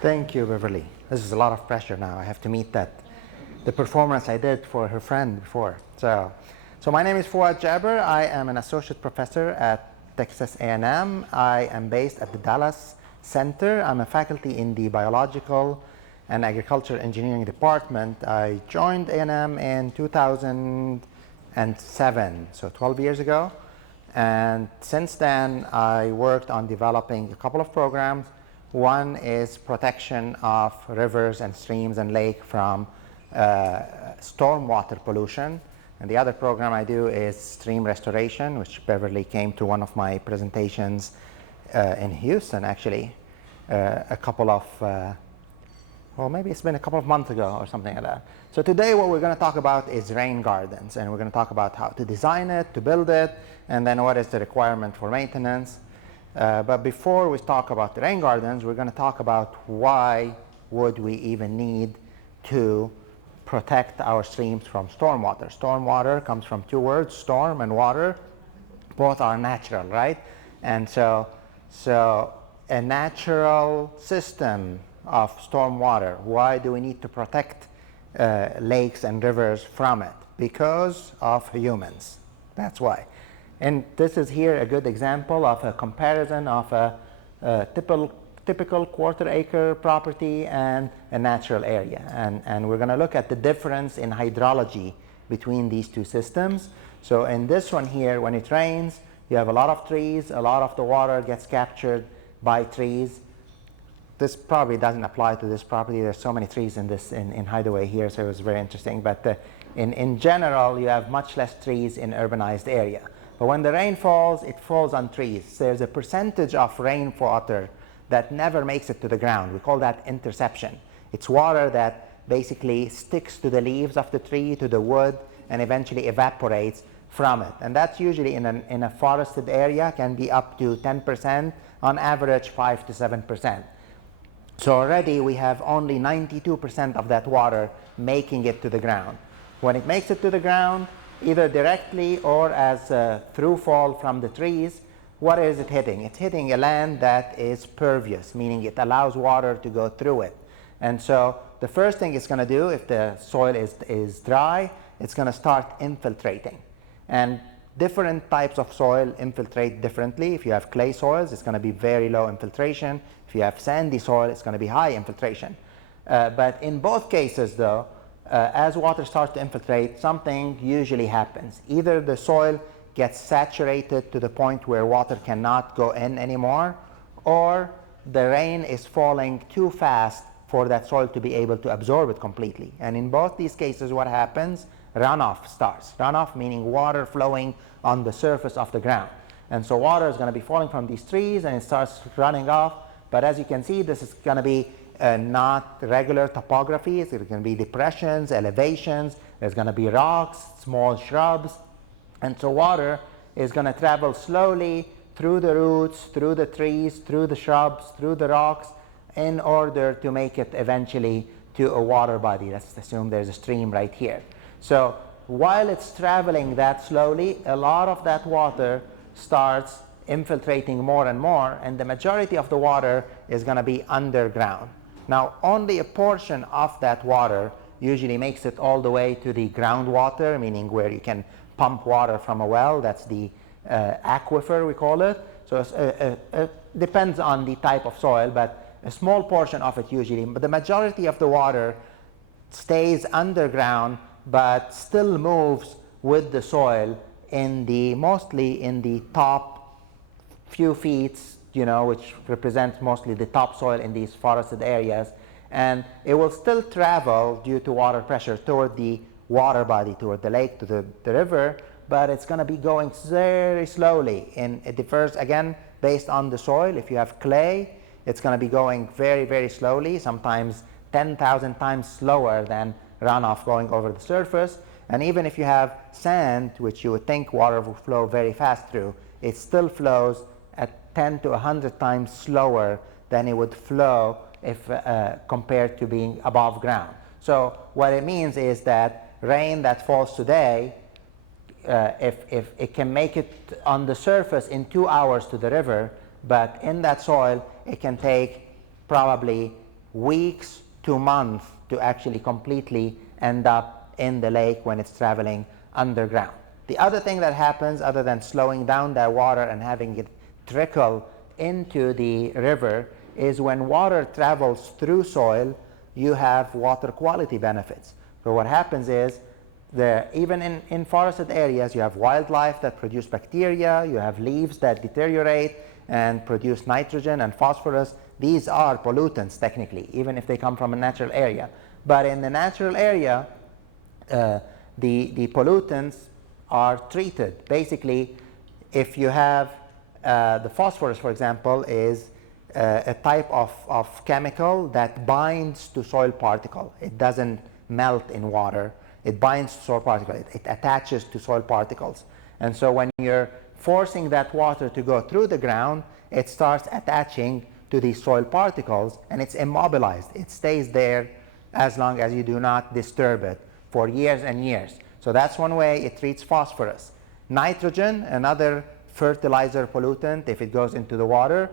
Thank you, Beverly. This is a lot of pressure now. I have to meet the performance I did for her friend before. So my name is Fouad Jaber. I am an associate professor at Texas A&M. I am based at the Dallas Center. I'm a faculty in the biological and agriculture engineering department. I joined A&M in 2007, so 12 years ago. And since then, I worked on developing a couple of programs. One is protection of rivers and streams and lakes from stormwater pollution. And the other program I do is stream restoration, which Beverly came to one of my presentations in Houston, actually, a couple of, well, maybe it's been a couple of months ago or something like that. So today what we're going to talk about is rain gardens, and we're going to talk about how to design it, to build it, and then what is the requirement for maintenance. But before we talk about the rain gardens, we're going to talk about why would we even need to protect our streams from stormwater. Stormwater comes from two words, storm and water. Both are natural, right? And so a natural system of stormwater, why do we need to protect lakes and rivers from it? Because of humans. That's why. And this is here a good example of a comparison of a typical quarter-acre property and a natural area. And we're going to look at the difference in hydrology between these two systems. So in this one here, when it rains, you have a lot of trees. A lot of the water gets captured by trees. This probably doesn't apply to this property. There's so many trees in this in Hideaway here, so it was very interesting. But in general, you have much less trees in urbanized area. But when the rain falls, it falls on trees. There's a percentage of rainwater that never makes it to the ground. We call that interception. It's water that basically sticks to the leaves of the tree, to the wood, and eventually evaporates from it. And that's usually in a forested area, can be up to 10%, on average 5 to 7%. So already we have only 92% of that water making it to the ground. When it makes it to the ground, either directly or as through fall from the trees, what is it hitting? It's hitting a land that is pervious, meaning it allows water to go through it. And so the first thing it's going to do, if the soil is dry, it's going to start infiltrating. And different types of soil infiltrate differently. If you have clay soils, it's going to be very low infiltration. If you have sandy soil, it's going to be high infiltration. But in both cases, though, as water starts to infiltrate, something usually happens. Either the soil gets saturated to the point where water cannot go in anymore, or the rain is falling too fast for that soil to be able to absorb it completely. And in both these cases, what happens? Runoff starts. Runoff meaning water flowing on the surface of the ground. And so water is going to be falling from these trees and it starts running off. But as you can see, this is going to be not regular topography. It's going to be depressions, elevations. There's going to be rocks, small shrubs. And so water is going to travel slowly through the roots, through the trees, through the shrubs, through the rocks, in order to make it eventually to a water body. Let's assume there's a stream right here. So while it's traveling that slowly, a lot of that water starts infiltrating more and more, and the majority of the water is going to be underground. Now, only a portion of that water usually makes it all the way to the groundwater, meaning where you can pump water from a well. That's the aquifer, we call it. So it depends on the type of soil, but a small portion of it usually. But the majority of the water stays underground, but still moves with the soil mostly in the top few feet, which represents mostly the topsoil in these forested areas. And it will still travel due to water pressure toward the water body, toward the lake, to the river, but it's going to be going very slowly. And it differs, again, based on the soil. If you have clay, it's going to be going very, very slowly, sometimes 10,000 times slower than runoff going over the surface. And even if you have sand, which you would think water will flow very fast through, it still flows at 10 to 100 times slower than it would flow if compared to being above ground. So what it means is that rain that falls today, if it can make it on the surface in 2 hours to the river, but in that soil it can take probably weeks to months to actually completely end up in the lake when it's traveling underground. The other thing that happens, other than slowing down that water and having it trickle into the river, is when water travels through soil, you have water quality benefits. So what happens is, even in forested areas, you have wildlife that produce bacteria, you have leaves that deteriorate and produce nitrogen and phosphorus. These are pollutants technically, even if they come from a natural area. But in the natural area, the pollutants are treated. Basically, if you have the phosphorus, for example, is a type of chemical that binds to soil particle. It doesn't melt in water. It binds to soil particles. It attaches to soil particles. And so when you're forcing that water to go through the ground, it starts attaching to these soil particles, and it's immobilized. It stays there as long as you do not disturb it for years and years. So that's one way it treats phosphorus. Nitrogen, another fertilizer pollutant, if it goes into the water,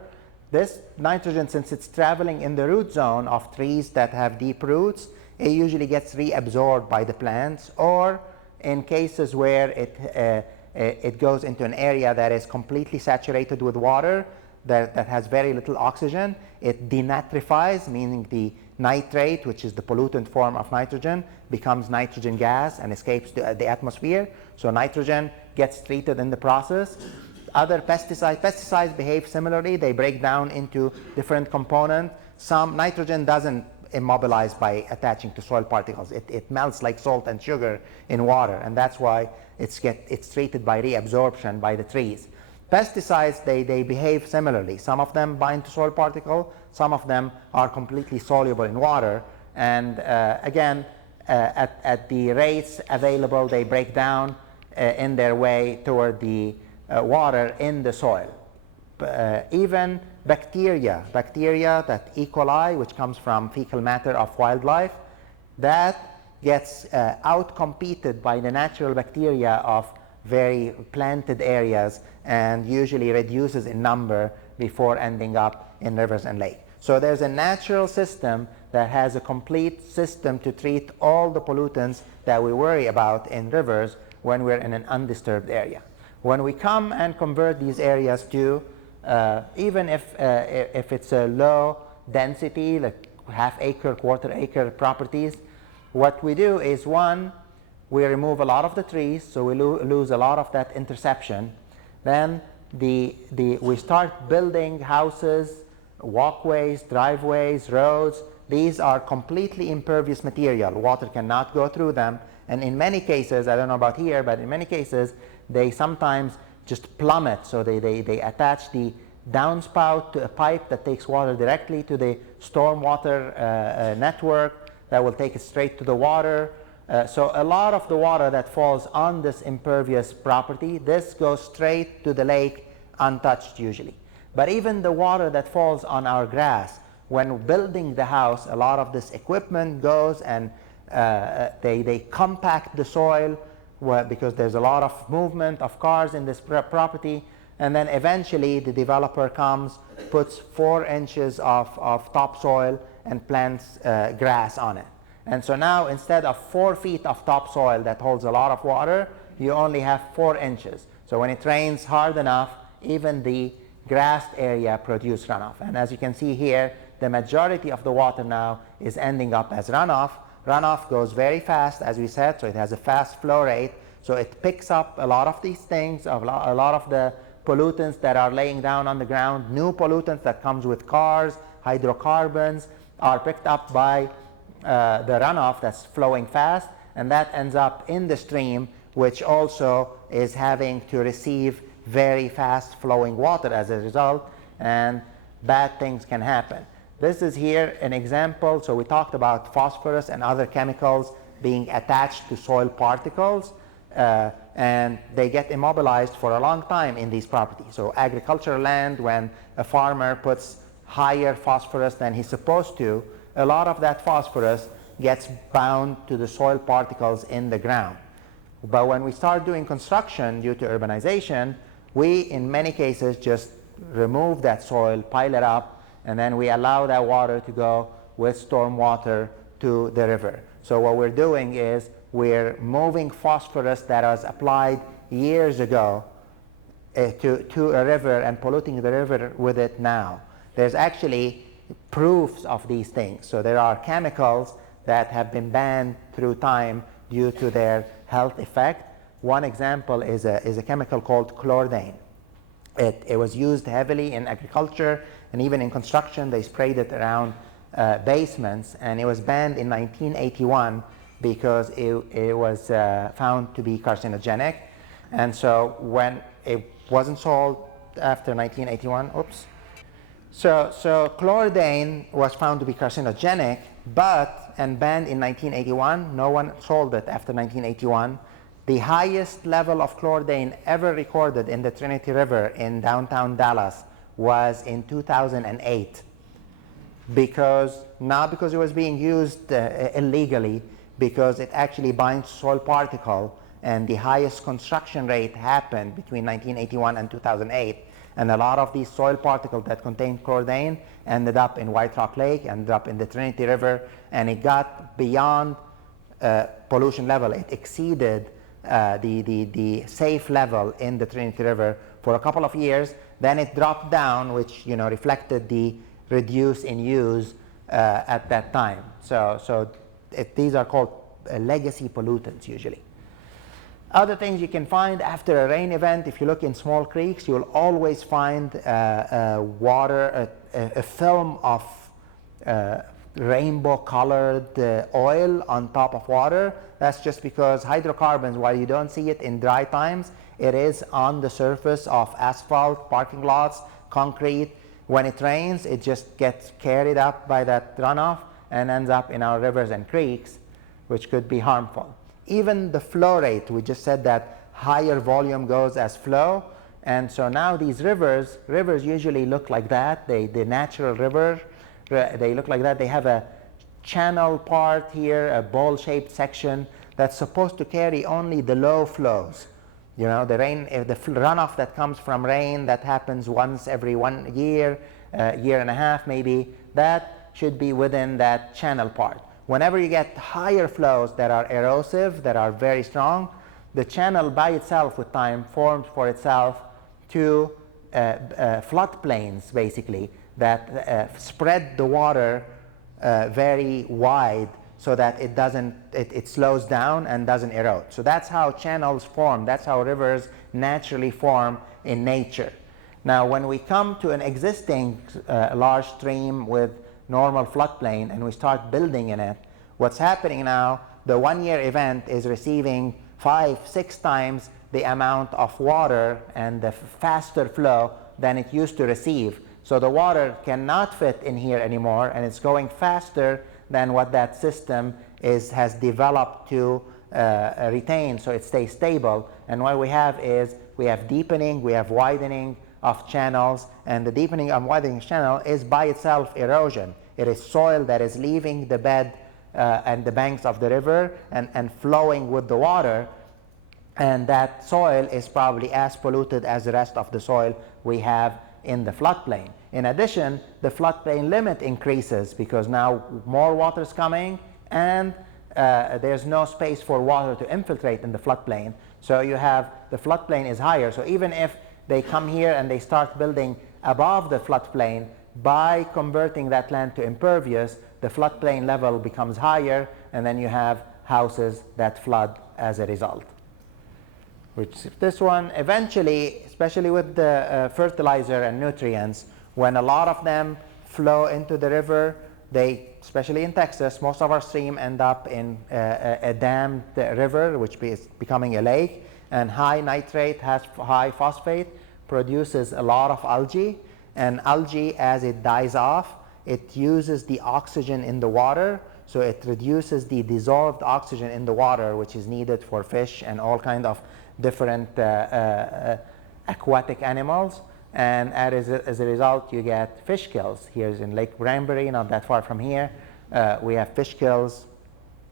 this nitrogen, since it's traveling in the root zone of trees that have deep roots, it usually gets reabsorbed by the plants, or in cases where it goes into an area that is completely saturated with water, that has very little oxygen, it denatrifies, meaning the nitrate, which is the pollutant form of nitrogen, becomes nitrogen gas and escapes the atmosphere. So nitrogen gets treated in the process. Other pesticides behave similarly. They break down into different components. Some nitrogen doesn't immobilize by attaching to soil particles. It melts like salt and sugar in water, and that's why it's treated by reabsorption by the trees. Pesticides, they behave similarly. Some of them bind to soil particle, some of them are completely soluble in water, and again, at the rates available, they break down in their way toward the water in the soil. Even bacteria, that E. coli, which comes from fecal matter of wildlife, that gets outcompeted by the natural bacteria of very planted areas and usually reduces in number before ending up in rivers and lakes. So there's a natural system that has a complete system to treat all the pollutants that we worry about in rivers when we're in an undisturbed area. When we come and convert these areas to, even if it's a low density, like half-acre, quarter-acre properties, what we do is, one, we remove a lot of the trees, so we lose a lot of that interception. Then we start building houses, walkways, driveways, roads. These are completely impervious material. Water cannot go through them. And in many cases, I don't know about here, but in many cases, they sometimes just plummet. So they attach the downspout to a pipe that takes water directly to the stormwater network that will take it straight to the water. So a lot of the water that falls on this impervious property, this goes straight to the lake untouched usually. But even the water that falls on our grass, when building the house, a lot of this equipment goes and they compact the soil because there's a lot of movement of cars in this property, and then eventually the developer comes, puts 4 inches of topsoil and plants grass on it. And so now, instead of 4 feet of topsoil that holds a lot of water, you only have 4 inches. So when it rains hard enough, even the grassed area produces runoff. And as you can see here, the majority of the water now is ending up as runoff. Runoff goes very fast, as we said, so it has a fast flow rate. So it picks up a lot of these things, a lot of the pollutants that are laying down on the ground. New pollutants that comes with cars, hydrocarbons, are picked up by the runoff that's flowing fast, and that ends up in the stream, which also is having to receive very fast flowing water as a result, and bad things can happen. This is here an example. So we talked about phosphorus and other chemicals being attached to soil particles, and they get immobilized for a long time in these properties. So agricultural land, when a farmer puts higher phosphorus than he's supposed to, a lot of that phosphorus gets bound to the soil particles in the ground. But when we start doing construction due to urbanization, we in many cases just remove that soil, pile it up, and then we allow that water to go with stormwater to the river. So what we're doing is we're moving phosphorus that was applied years ago to a river and polluting the river with it now. There's actually proofs of these things. So there are chemicals that have been banned through time due to their health effect. One example is a chemical called chlordane. It was used heavily in agriculture and even in construction. They sprayed it around basements, and it was banned in 1981 because it was found to be carcinogenic. And so when it wasn't sold after 1981, So chlordane was found to be carcinogenic, and banned in 1981. No one sold it after 1981. The highest level of chlordane ever recorded in the Trinity River in downtown Dallas was in 2008. Not because it was being used illegally, because it actually binds soil particle, and the highest construction rate happened between 1981 and 2008. And a lot of these soil particles that contained chlordane ended up in White Rock Lake, ended up in the Trinity River, and it got beyond pollution level. It exceeded the safe level in the Trinity River for a couple of years. Then it dropped down, which reflected the reduce in use at that time. So these are called legacy pollutants usually. Other things you can find after a rain event, if you look in small creeks, you'll always find water, a film of rainbow-colored oil on top of water. That's just because hydrocarbons, while you don't see it in dry times, it is on the surface of asphalt, parking lots, concrete. When it rains, it just gets carried up by that runoff and ends up in our rivers and creeks, which could be harmful. Even the flow rate, we just said that higher volume goes as flow, and so now these rivers usually look like that. The natural river, they look like that. They have a channel part here, a bowl-shaped section that's supposed to carry only the low flows. The rain, the runoff that comes from rain that happens once every 1 year, year and a half maybe, that should be within that channel part. Whenever you get higher flows that are erosive, that are very strong, the channel by itself with time forms for itself two floodplains, basically, that spread the water very wide so that it slows down and doesn't erode. So that's how channels form. That's how rivers naturally form in nature. Now, when we come to an existing large stream with normal floodplain and we start building in it, what's happening now, the 1 year event is receiving 5-6 times the amount of water and the faster flow than it used to receive. So the water cannot fit in here anymore, and it's going faster than what that system has developed to retain, so it stays stable. And what we have is we have deepening, we have widening of channels, and the deepening and widening channel is by itself erosion. It is soil that is leaving the bed and the banks of the river and flowing with the water, and that soil is probably as polluted as the rest of the soil we have in the floodplain. In addition, the floodplain limit increases because now more water is coming, and there's no space for water to infiltrate in the floodplain. So you have the floodplain is higher. So even if they come here and they start building above the floodplain, by converting that land to impervious, the floodplain level becomes higher, and then you have houses that flood as a result. Which this one eventually, especially with the fertilizer and nutrients, when a lot of them flow into the river, especially in Texas, most of our stream end up in a dammed river, which is becoming a lake, and high nitrate has high phosphate, produces a lot of algae, and algae, as it dies off, it uses the oxygen in the water, so it reduces the dissolved oxygen in the water, which is needed for fish and all kinds of different aquatic animals, and as a result you get fish kills. Here's in Lake Granbury, not that far from here, we have fish kills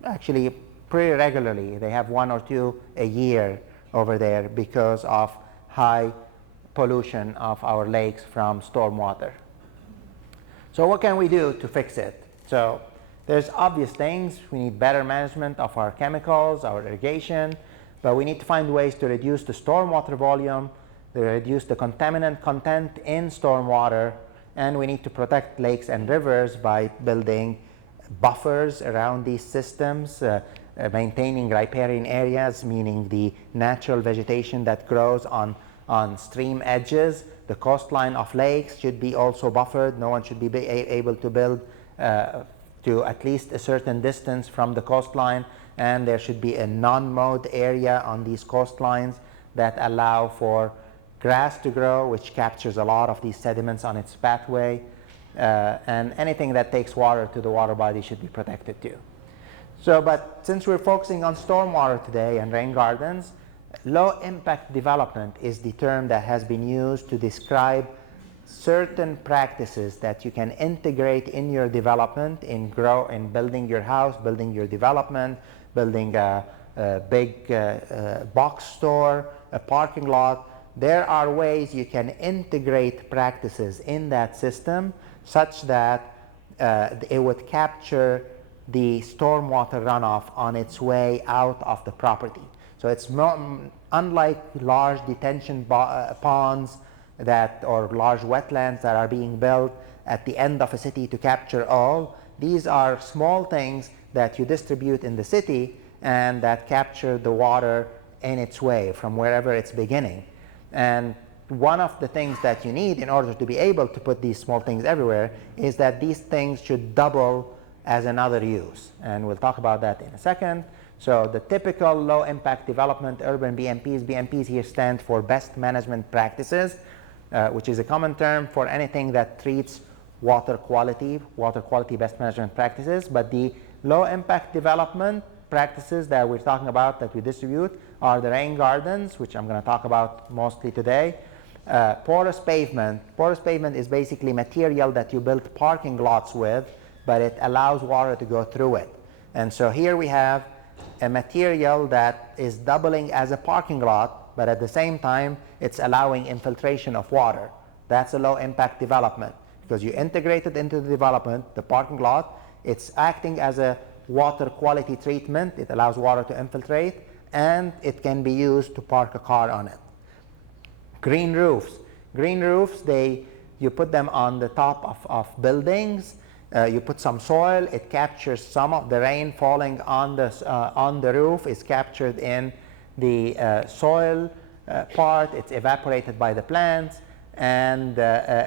actually pretty regularly. They have 1 or 2 a year over there because of high pollution of our lakes from storm water. So what can we do to fix it? So there's obvious things. We need better management of our chemicals, our irrigation, but we need to find ways to reduce the stormwater volume, to reduce the contaminant content in stormwater, and we need to protect lakes and rivers by building buffers around these systems, maintaining riparian areas, meaning the natural vegetation that grows on stream edges. The coastline of lakes should be also buffered. No one should be able to build to at least a certain distance from the coastline, and there should be a non-mowed area on these coastlines that allow for grass to grow, which captures a lot of these sediments on its pathway, and anything that takes water to the water body should be protected too. So, but since we're focusing on stormwater today and rain gardens, low impact development is the term that has been used to describe certain practices that you can integrate in your development, in building your house, building your development, building a big box store, a parking lot. There are ways you can integrate practices in that system such that it would capture the stormwater runoff on its way out of the property. So it's unlike large detention ponds or large wetlands that are being built at the end of a city to capture all. These are small things that you distribute in the city and that capture the water in its way from wherever it's beginning. And one of the things that you need in order to be able to put these small things everywhere is that these things should double as another use. And we'll talk about that in a second. So the typical low impact development urban BMPs, BMPs here stand for best management practices, which is a common term for anything that treats water quality best management practices. But the low impact development practices that we're talking about that we distribute are the rain gardens, which I'm going to talk about mostly today. Porous pavement. Porous pavement is basically material that you build parking lots with, but it allows water to go through it. And so here we have a material that is doubling as a parking lot, but at the same time it's allowing infiltration of water. That's a low impact development because you integrate it into the development, the parking lot. It's acting as a water quality treatment. It allows water to infiltrate, and it can be used to park a car on it. Green roofs. Green roofs, you put them on the top of buildings. You put some soil. It captures some of the rain falling on the roof is captured in the soil part. It's evaporated by the plants and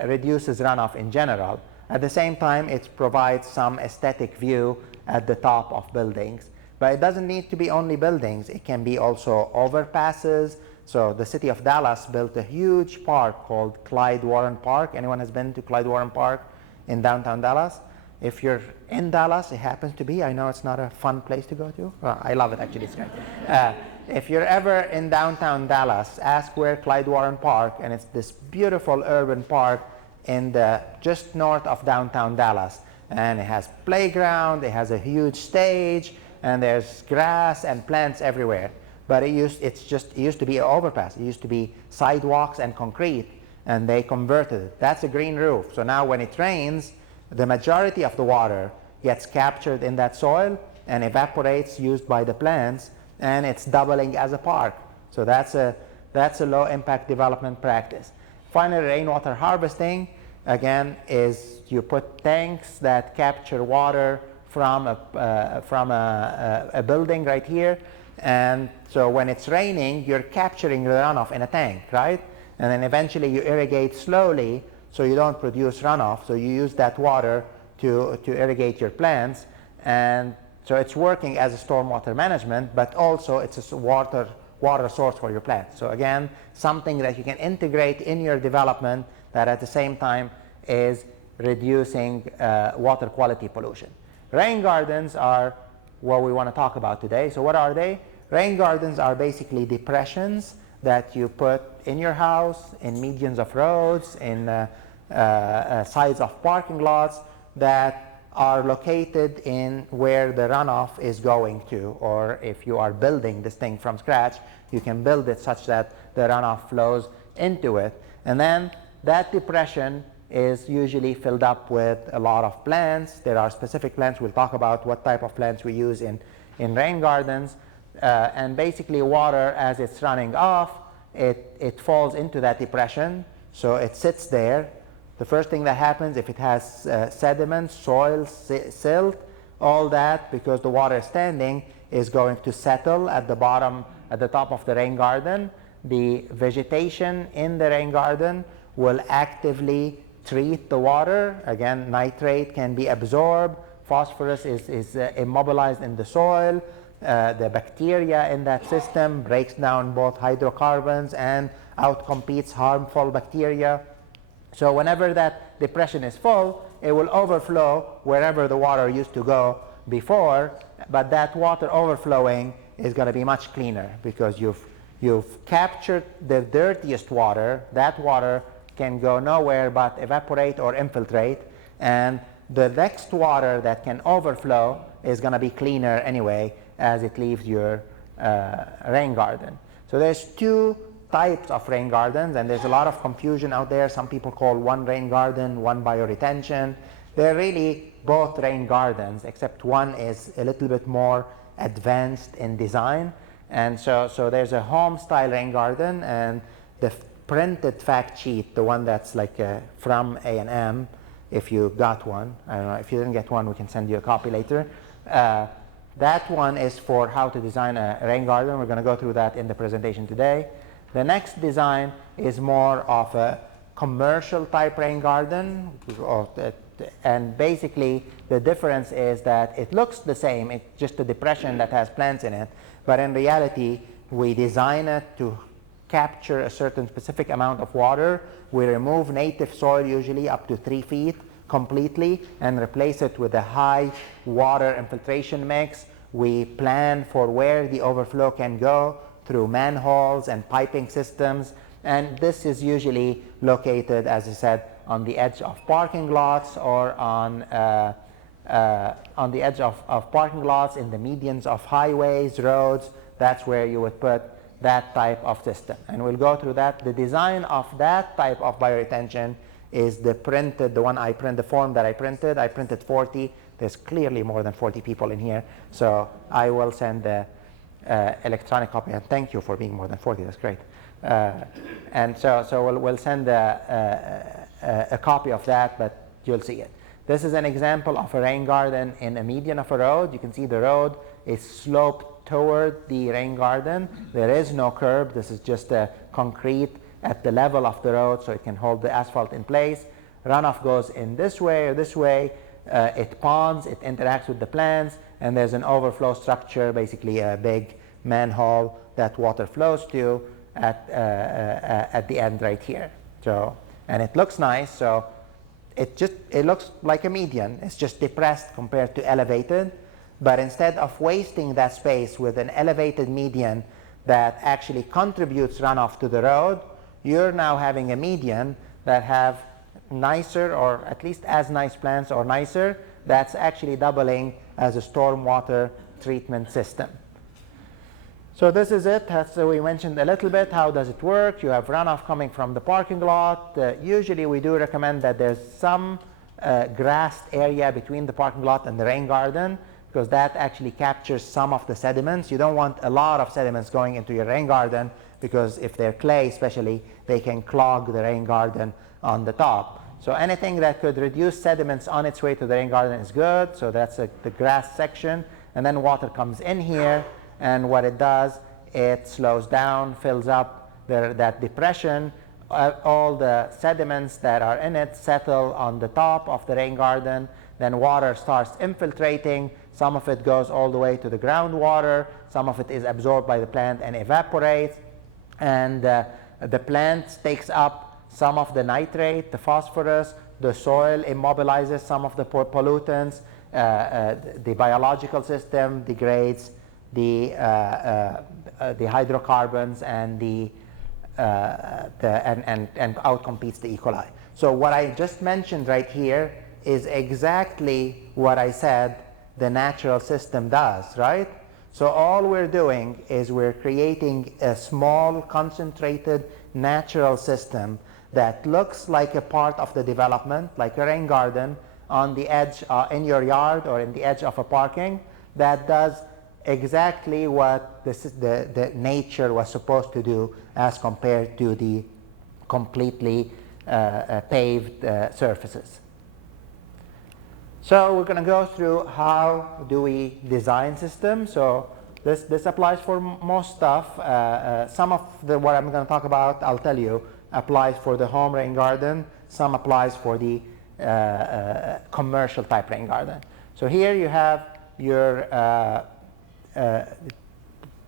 reduces runoff in general. At the same time, it provides some aesthetic view at the top of buildings. But it doesn't need to be only buildings. It can be also overpasses. So the city of Dallas built a huge park called Clyde Warren Park. Anyone has been to Clyde Warren Park in downtown Dallas? If you're in Dallas, it happens to be. I know it's not a fun place to go to. Well, I love it, actually. It's great. If you're ever in downtown Dallas, ask where Clyde Warren Park, and it's this beautiful urban park in just north of downtown Dallas. And it has playground, it has a huge stage, and there's grass and plants everywhere. But it used to be an overpass. It used to be sidewalks and concrete, and they converted it. That's a green roof. So now when it rains, the majority of the water gets captured in that soil and evaporates, used by the plants, and it's doubling as a park. So that's a low impact development practice. Finally, rainwater harvesting, again, is you put tanks that capture water from a building right here. And so when it's raining, you're capturing the runoff in a tank, right? And then eventually you irrigate slowly so you don't produce runoff. So you use that water to irrigate your plants. And so it's working as a stormwater management, but also it's a water source for your plants. So again, something that you can integrate in your development that at the same time is reducing water quality pollution. Rain gardens are what we want to talk about today. So what are they? Rain gardens are basically depressions that you put in your house, in medians of roads, in sides of parking lots that are located in where the runoff is going to. Or if you are building this thing from scratch, you can build it such that the runoff flows into it. And then that depression is usually filled up with a lot of plants. There are specific plants. We'll talk about what type of plants we use in rain gardens. And basically water, as it's running off, it falls into that depression. So it sits there. The first thing that happens, if it has sediment, soil, silt, all that, because the water is standing, is going to settle at the bottom, at the top of the rain garden. The vegetation in the rain garden will actively treat the water. Again, nitrate can be absorbed. Phosphorus is immobilized in the soil. The bacteria in that system breaks down both hydrocarbons and outcompetes harmful bacteria. So whenever that depression is full, it will overflow wherever the water used to go before, but that water overflowing is going to be much cleaner because you've captured the dirtiest water. That water can go nowhere but evaporate or infiltrate, and the next water that can overflow is going to be cleaner anyway as it leaves your rain garden. So there's two types of rain gardens, and there's a lot of confusion out there. Some people call one rain garden, one bioretention. They're really both rain gardens, except one is a little bit more advanced in design. And so there's a home style rain garden, and the printed fact sheet, the one that's like from A&M, if you got one, I don't know, if you didn't get one, we can send you a copy later. That one is for how to design a rain garden. We're going to go through that in the presentation today. The next design is more of a commercial type rain garden, and basically the difference is that it looks the same. It's just a depression that has plants in it, but in reality we design it to capture a certain specific amount of water. We remove native soil, usually up to 3 feet completely, and replace it with a high water infiltration mix. We plan for where the overflow can go through manholes and piping systems, and this is usually located, as I said, on the edge of parking lots or on the edge of parking lots, in the medians of highways, roads. That's where you would put that type of system, and we'll go through that. The design of that type of bioretention is the form that I printed 40. There's clearly more than 40 people in here, so I will send the electronic copy, and thank you for being more than 40. That's great. And so we'll send a copy of that, but you'll see it. This is an example of a rain garden in a median of a road. You can see the road is sloped toward the rain garden. There is no curb. This is just a concrete at the level of the road, so it can hold the asphalt in place. Runoff goes in this way or this way. It ponds, it interacts with the plants, and there's an overflow structure, basically a big manhole that water flows to at the end right here. So, and it looks nice. So it looks like a median. It's just depressed compared to elevated, but instead of wasting that space with an elevated median that actually contributes runoff to the road, you're now having a median that have nicer, or at least as nice plants or nicer, that's actually doubling as a stormwater treatment system. So this is it. So we mentioned a little bit how does it work. You have runoff coming from the parking lot. Usually we do recommend that there's some grassed area between the parking lot and the rain garden, because that actually captures some of the sediments. You don't want a lot of sediments going into your rain garden, because if they're clay especially, they can clog the rain garden on the top. So anything that could reduce sediments on its way to the rain garden is good. So that's the grass section, and then water comes in here, and what it does, it slows down, fills up that depression. All the sediments that are in it settle on the top of the rain garden. Then water starts infiltrating. Some of it goes all the way to the groundwater. Some of it is absorbed by the plant and evaporates. And the plant takes up some of the nitrate, the phosphorus. The soil immobilizes some of the pollutants. The biological system degrades the hydrocarbons and and outcompetes the E. coli. So what I just mentioned right here is exactly what I said the natural system does, right? So all we're doing is we're creating a small, concentrated, natural system that looks like a part of the development, like a rain garden on the edge in your yard or in the edge of a parking, that does exactly what the nature was supposed to do as compared to the completely paved surfaces. So we're going to go through how do we design systems. So this applies for most stuff. Some of what I'm going to talk about, I'll tell you, applies for the home rain garden. Some applies for the commercial type rain garden. So here you have your,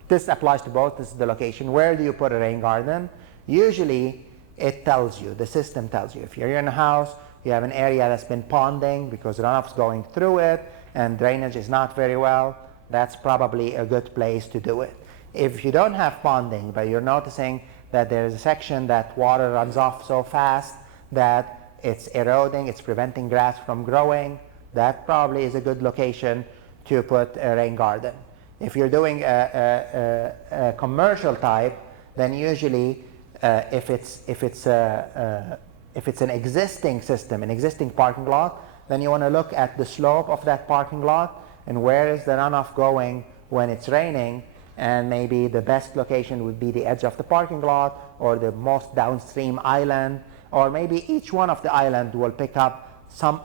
this applies to both. This is the location. Where do you put a rain garden? Usually it tells you, the system tells you. If you're in a house, you have an area that's been ponding because runoff's going through it and drainage is not very well, that's probably a good place to do it. If you don't have ponding, but you're noticing that there's a section that water runs off so fast that it's eroding, it's preventing grass from growing, that probably is a good location to put a rain garden. If you're doing a commercial type, then usually if it's an existing system, an existing parking lot, then you want to look at the slope of that parking lot and where is the runoff going when it's raining, and maybe the best location would be the edge of the parking lot or the most downstream island, or maybe each one of the island will pick up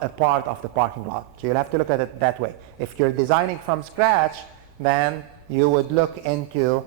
a part of the parking lot. So you'll have to look at it that way. If you're designing from scratch, then you would look into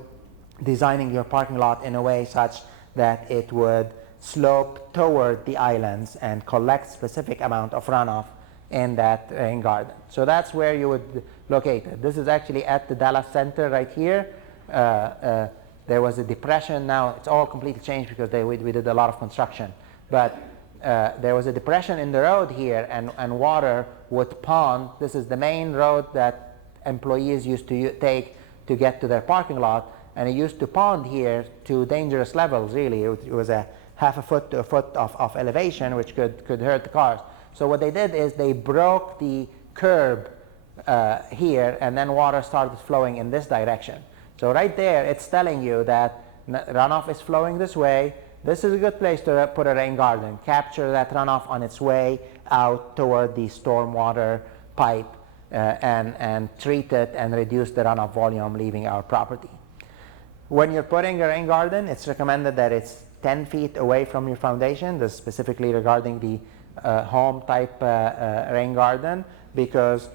designing your parking lot in a way such that it would slope toward the islands and collect specific amount of runoff in that rain garden. So that's where you would locate it. This is actually at the Dallas Center right here. There was a depression. Now it's all completely changed because we did a lot of construction. But there was a depression in the road here, and water would pond. This is the main road that employees used to take to get to their parking lot, and it used to pond here to dangerous levels, really. It was a half a foot to a foot of elevation, which could hurt the cars. So what they did is they broke the curb here, and then water started flowing in this direction. So right there, it's telling you that runoff is flowing this way. This is a good place to put a rain garden. Capture that runoff on its way out toward the stormwater pipe and treat it and reduce the runoff volume leaving our property. When you're putting a rain garden, it's recommended that it's 10 feet away from your foundation. This is specifically regarding the home type rain garden, because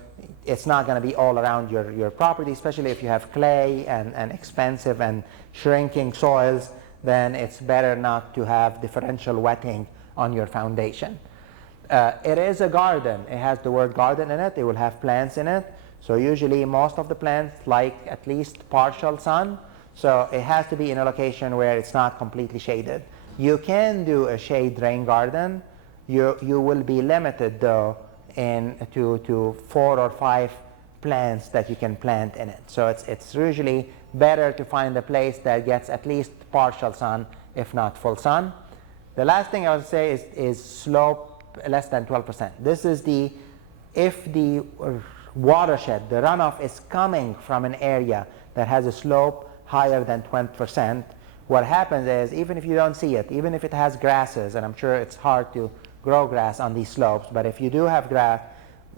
it's not going to be all around your property, especially if you have clay and expensive and shrinking soils. Then it's better not to have differential wetting on your foundation. It is a garden. It has the word garden in it. It will have plants in it. So usually most of the plants like at least partial sun. So it has to be in a location where it's not completely shaded. You can do a shade rain garden. You will be limited though to 4 or 5 plants that you can plant in it. So it's usually better to find a place that gets at least partial sun, if not full sun. The last thing I would say is slope less than 12%. This is if the watershed, the runoff is coming from an area that has a slope higher than 20%, what happens is, even if you don't see it, even if it has grasses, and I'm sure it's hard to grow grass on these slopes, but if you do have grass,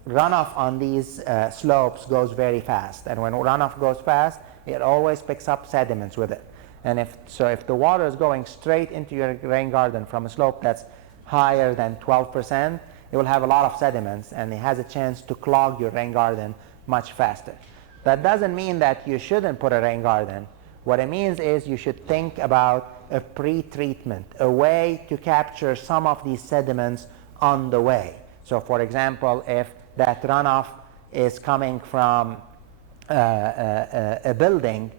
runoff on these slopes goes very fast. And when runoff goes fast, it always picks up sediments with it. And if the water is going straight into your rain garden from a slope that's higher than 12%, it will have a lot of sediments, and it has a chance to clog your rain garden much faster. That doesn't mean that you shouldn't put a rain garden. What it means is you should think about a pre-treatment, a way to capture some of these sediments on the way. So for example, if that runoff is coming from a building,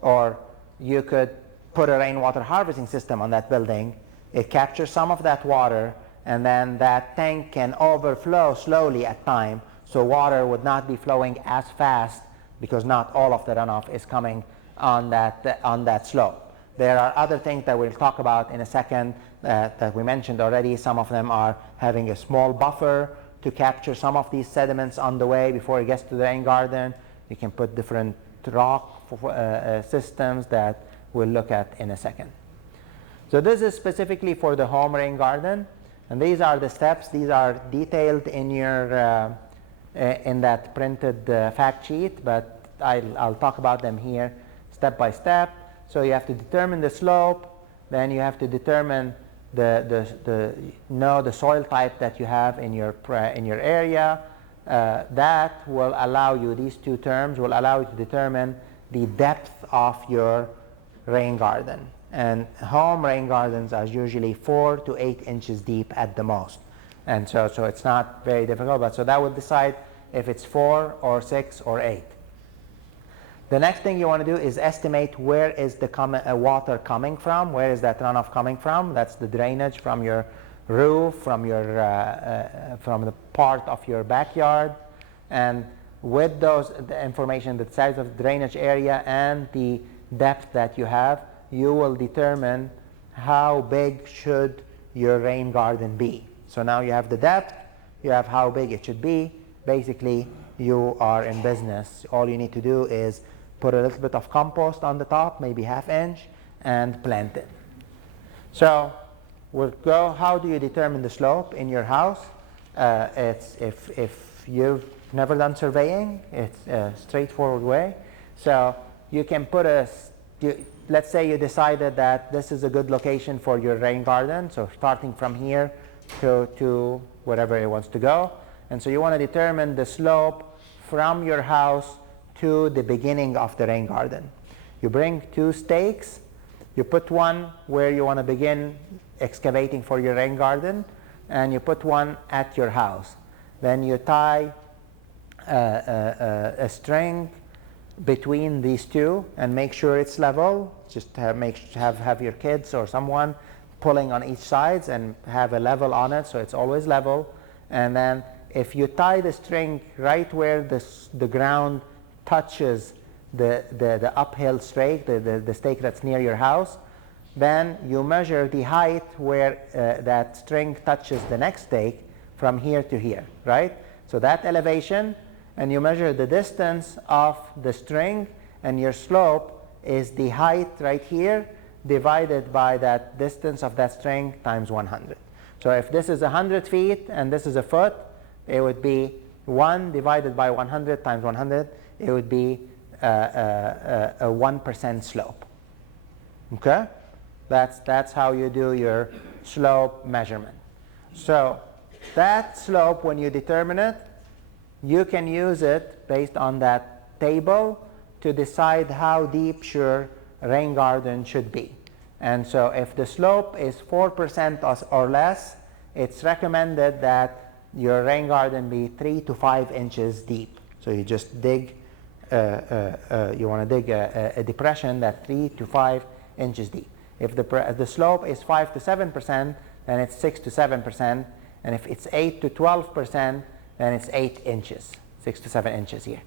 or you could put a rainwater harvesting system on that building, it captures some of that water, and then that tank can overflow slowly at time, so water would not be flowing as fast because not all of the runoff is coming on that slope. There are other things that we'll talk about in a second that we mentioned already. Some of them are having a small buffer to capture some of these sediments on the way before it gets to the rain garden. You can put different rock systems that we'll look at in a second. So this is specifically for the home rain garden, and these are the steps. These are detailed in your in that printed fact sheet, but I'll talk about them here step by step. So you have to determine the slope, then you have to determine the soil type that you have in your area. That will allow you, these two terms will allow you to determine the depth of your rain garden. And home rain gardens are usually 4 to 8 inches deep at the most. And so it's not very difficult, but so that will decide if it's 4 or 6 or 8. The next thing you want to do is estimate where is the water coming from, where is that runoff coming from. That's the drainage from your roof, from the part of your backyard. And with the information, the size of the drainage area and the depth that you have, you will determine how big should your rain garden be. So now you have the depth, you have how big it should be. Basically, you are in business. All you need to do is put a little bit of compost on the top, maybe ½ inch, and plant it. So we'll go, how do you determine the slope in your house? It's if you've never done surveying, it's a straightforward way. So you can put let's say you decided that this is a good location for your rain garden, so starting from here to wherever it wants to go. And so you want to determine the slope from your house to the beginning of the rain garden. You bring 2 stakes, you put one where you want to begin excavating for your rain garden, and you put one at your house. Then you tie a string between these two and make sure it's level. Just have your kids or someone pulling on each side and have a level on it, so it's always level. And then if you tie the string right where the ground touches the uphill stake, the stake that's near your house, then you measure the height where that string touches the next stake from here to here, right? So that elevation, and you measure the distance of the string, and your slope is the height right here divided by that distance of that string times 100. So if this is 100 feet and this is a foot, it would be 1 divided by 100 times 100. It would be a 1% slope. Okay? That's how you do your slope measurement. So that slope, when you determine it, you can use it based on that table to decide how deep your rain garden should be. And so if the slope is 4% or less, it's recommended that your rain garden be 3 to 5 inches deep. So you just dig, you want to dig a depression that's 3 to 5 inches deep. If the slope is 5 to 7%, then it's 6 to 7%. And if it's 8 to 12%, then it's 8 inches, 6 to 7 inches here.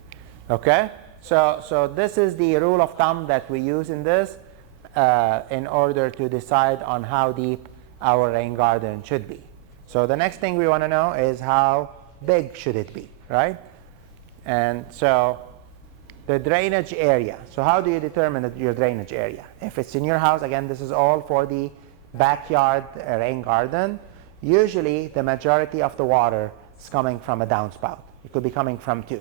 Okay? So this is the rule of thumb that we use in this in order to decide on how deep our rain garden should be. So the next thing we want to know is how big should it be, right? And so the drainage area. So how do you determine your drainage area? If it's in your house, again, this is all for the backyard rain garden. Usually the majority of the water is coming from a downspout. It could be coming from 2.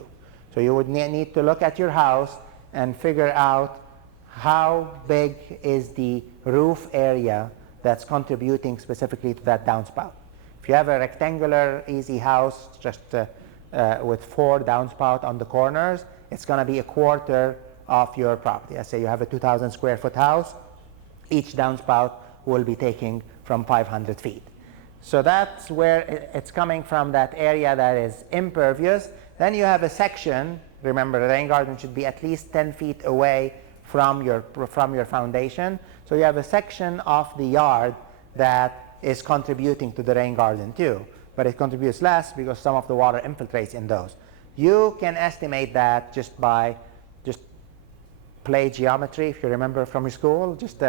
So you would need to look at your house and figure out how big is the roof area that's contributing specifically to that downspout. If you have a rectangular, easy house, just with 4 downspout on the corners, it's going to be 1/4 of your property. Let's say you have a 2,000 square foot house. Each downspout will be taking from 500 feet. So that's where it's coming from, that area that is impervious. Then you have a section. Remember, the rain garden should be at least 10 feet away from your foundation. So you have a section of the yard that is contributing to the rain garden too, but it contributes less because some of the water infiltrates in those. You can estimate that just by play geometry, if you remember from your school, just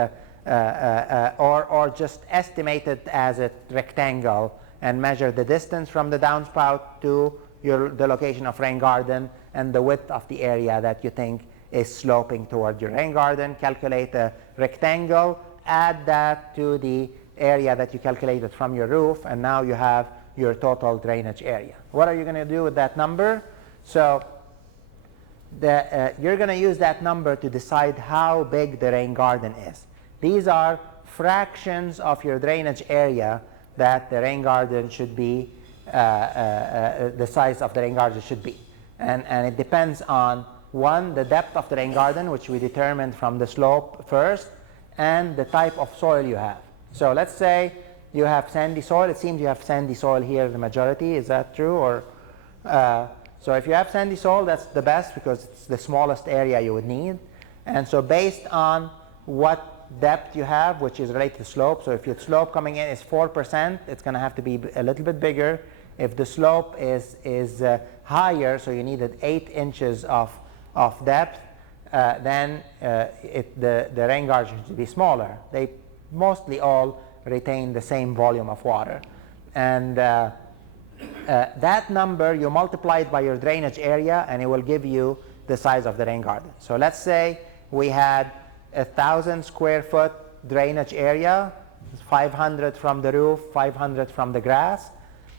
or just estimate it as a rectangle and measure the distance from the downspout to the location of rain garden and the width of the area that you think is sloping toward your rain garden. Calculate a rectangle, add that to the area that you calculated from your roof, and now you have your total drainage area. What are you going to do with that number? So you're going to use that number to decide how big the rain garden is. These are fractions of your drainage area that the rain garden should be, the size of the rain garden should be. And it depends on, one, the depth of the rain garden, which we determined from the slope first, and the type of soil you have. So let's say you have sandy soil. It seems you have sandy soil here, the majority. Is that true? Or so if you have sandy soil, that's the best because it's the smallest area you would need. And so based on what depth you have, which is related to slope, so if your slope coming in is 4%, it's going to have to be a little bit bigger. If the slope is higher, so you needed 8 inches of depth, then the rain garden should be smaller. They mostly all retain the same volume of water. And that number, you multiply it by your drainage area, and it will give you the size of the rain garden. So let's say we had 1,000 square foot drainage area, 500 from the roof, 500 from the grass.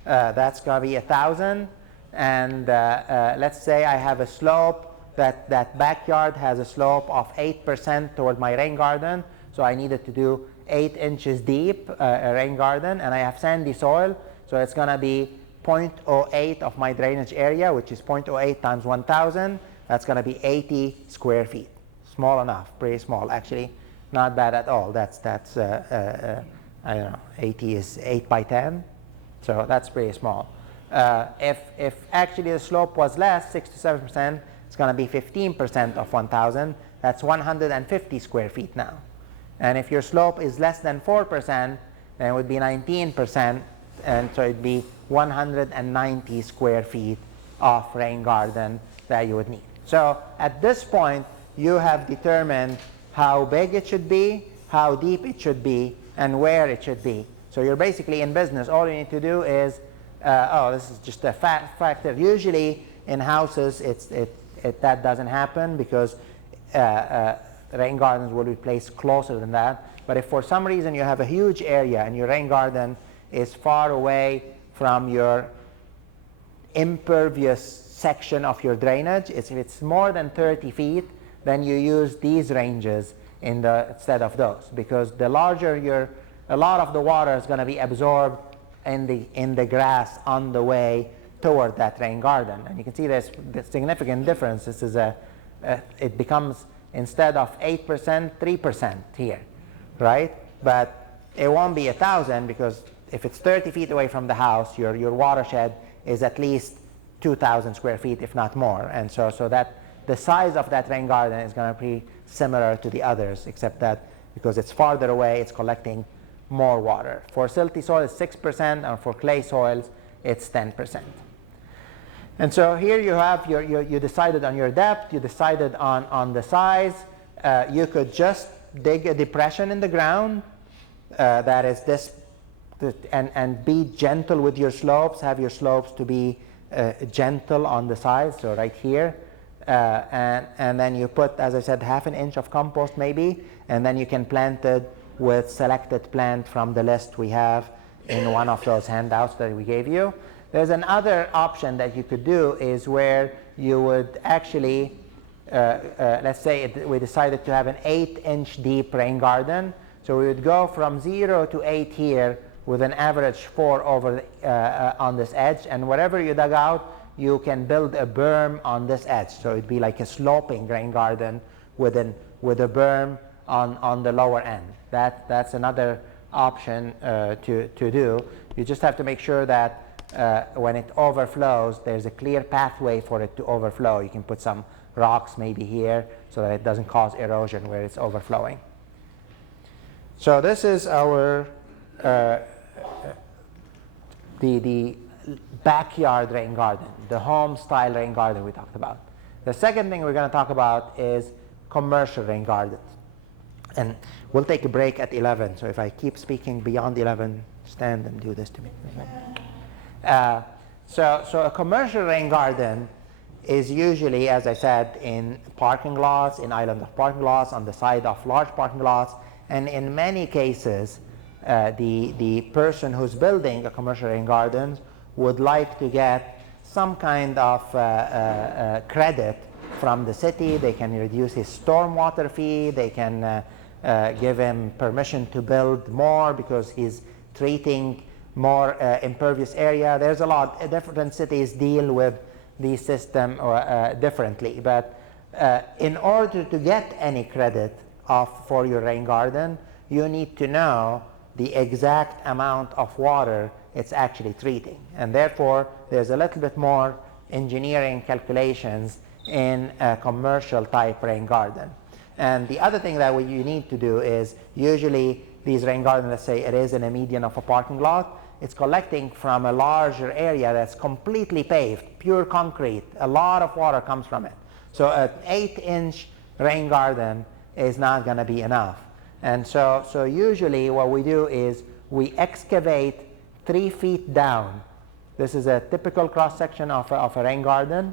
That's going to be 1,000. And let's say I have a slope, that backyard has a slope of 8% toward my rain garden. So I needed to do 8 inches deep a rain garden, and I have sandy soil. So it's going to be 0.08 of my drainage area, which is 0.08 times 1,000. That's going to be 80 square feet. Small enough, pretty small, actually, not bad at all. That's I don't know, 80 is 8 by 10, so that's pretty small. If actually the slope was less, 6 to 7%, it's going to be 15% of 1,000. That's 150 square feet now. And if your slope is less than 4%, then it would be 19%, and so it'd be 190 square feet of rain garden that you would need. So at this point, you have determined how big it should be, how deep it should be, and where it should be. So you're basically in business. All you need to do is, this is just a factor. Usually in houses, that doesn't happen because rain gardens will be placed closer than that. But if for some reason you have a huge area and your rain garden is far away from your impervious section of your drainage, if it's more than 30 feet, then you use these ranges instead of those, because the larger a lot of the water is going to be absorbed in the grass on the way toward that rain garden. And you can see there's the significant difference. This is it becomes, instead of 8%, 3% here, right? But it won't be 1,000, because if it's 30 feet away from the house, your watershed is at least 2,000 square feet, if not more. And so that the size of that rain garden is going to be similar to the others, except that because it's farther away, it's collecting more water. For silty soil, it's 6%, and for clay soils, it's 10%. And so here you have you decided on your depth, you decided on the size. You could just dig a depression in the ground that is this, and be gentle with your slopes. Have your slopes to be gentle on the sides, so right here. And then you put, as I said, 1/2 inch of compost maybe, and then you can plant it with selected plant from the list we have in one of those handouts that we gave you. There's another option that you could do, is where you would actually, let's say we decided to have an 8-inch deep rain garden. So we would go from 0 to 8 here with an average 4 over on this edge, and whatever you dug out, you can build a berm on this edge. So it'd be like a sloping rain garden with a berm on the lower end. That's another option to do. You just have to make sure that when it overflows, there's a clear pathway for it to overflow. You can put some rocks maybe here so that it doesn't cause erosion where it's overflowing. So this is our the backyard rain garden, the home style rain garden we talked about. The second thing we're going to talk about is commercial rain gardens. And we'll take a break at 11. So if I keep speaking beyond 11, stand and do this to me. So a commercial rain garden is usually, as I said, in parking lots, in island of parking lots, on the side of large parking lots, And in many cases, the person who's building a commercial rain garden would like to get some kind of credit from the city. They can reduce his stormwater fee. They can give him permission to build more because he's treating more impervious area. There's a lot. Different cities deal with the system differently. But in order to get any credit for your rain garden, you need to know the exact amount of water it's actually treating. And therefore, there's a little bit more engineering calculations in a commercial type rain garden. And the other thing that you need to do is, usually these rain gardens, let's say it is in a median of a parking lot, it's collecting from a larger area that's completely paved, pure concrete. A lot of water comes from it. So an 8-inch rain garden is not going to be enough. And so usually what we do is we excavate 3 feet down. This is a typical cross-section of a rain garden.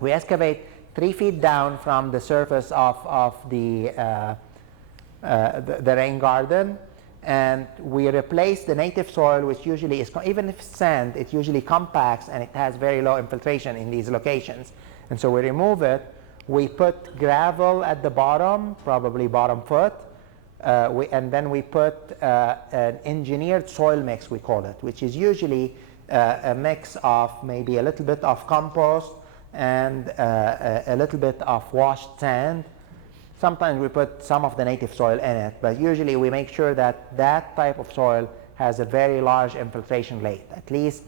We excavate 3 feet down from the surface of the rain garden, and we replace the native soil, which usually is, even if sand, it usually compacts and it has very low infiltration in these locations. And so we remove it. We put gravel at the bottom, probably bottom foot, and then we put an engineered soil mix, we call it, which is usually a mix of maybe a little bit of compost and a little bit of washed sand. Sometimes we put some of the native soil in it, but usually we make sure that that type of soil has a very large infiltration rate, at least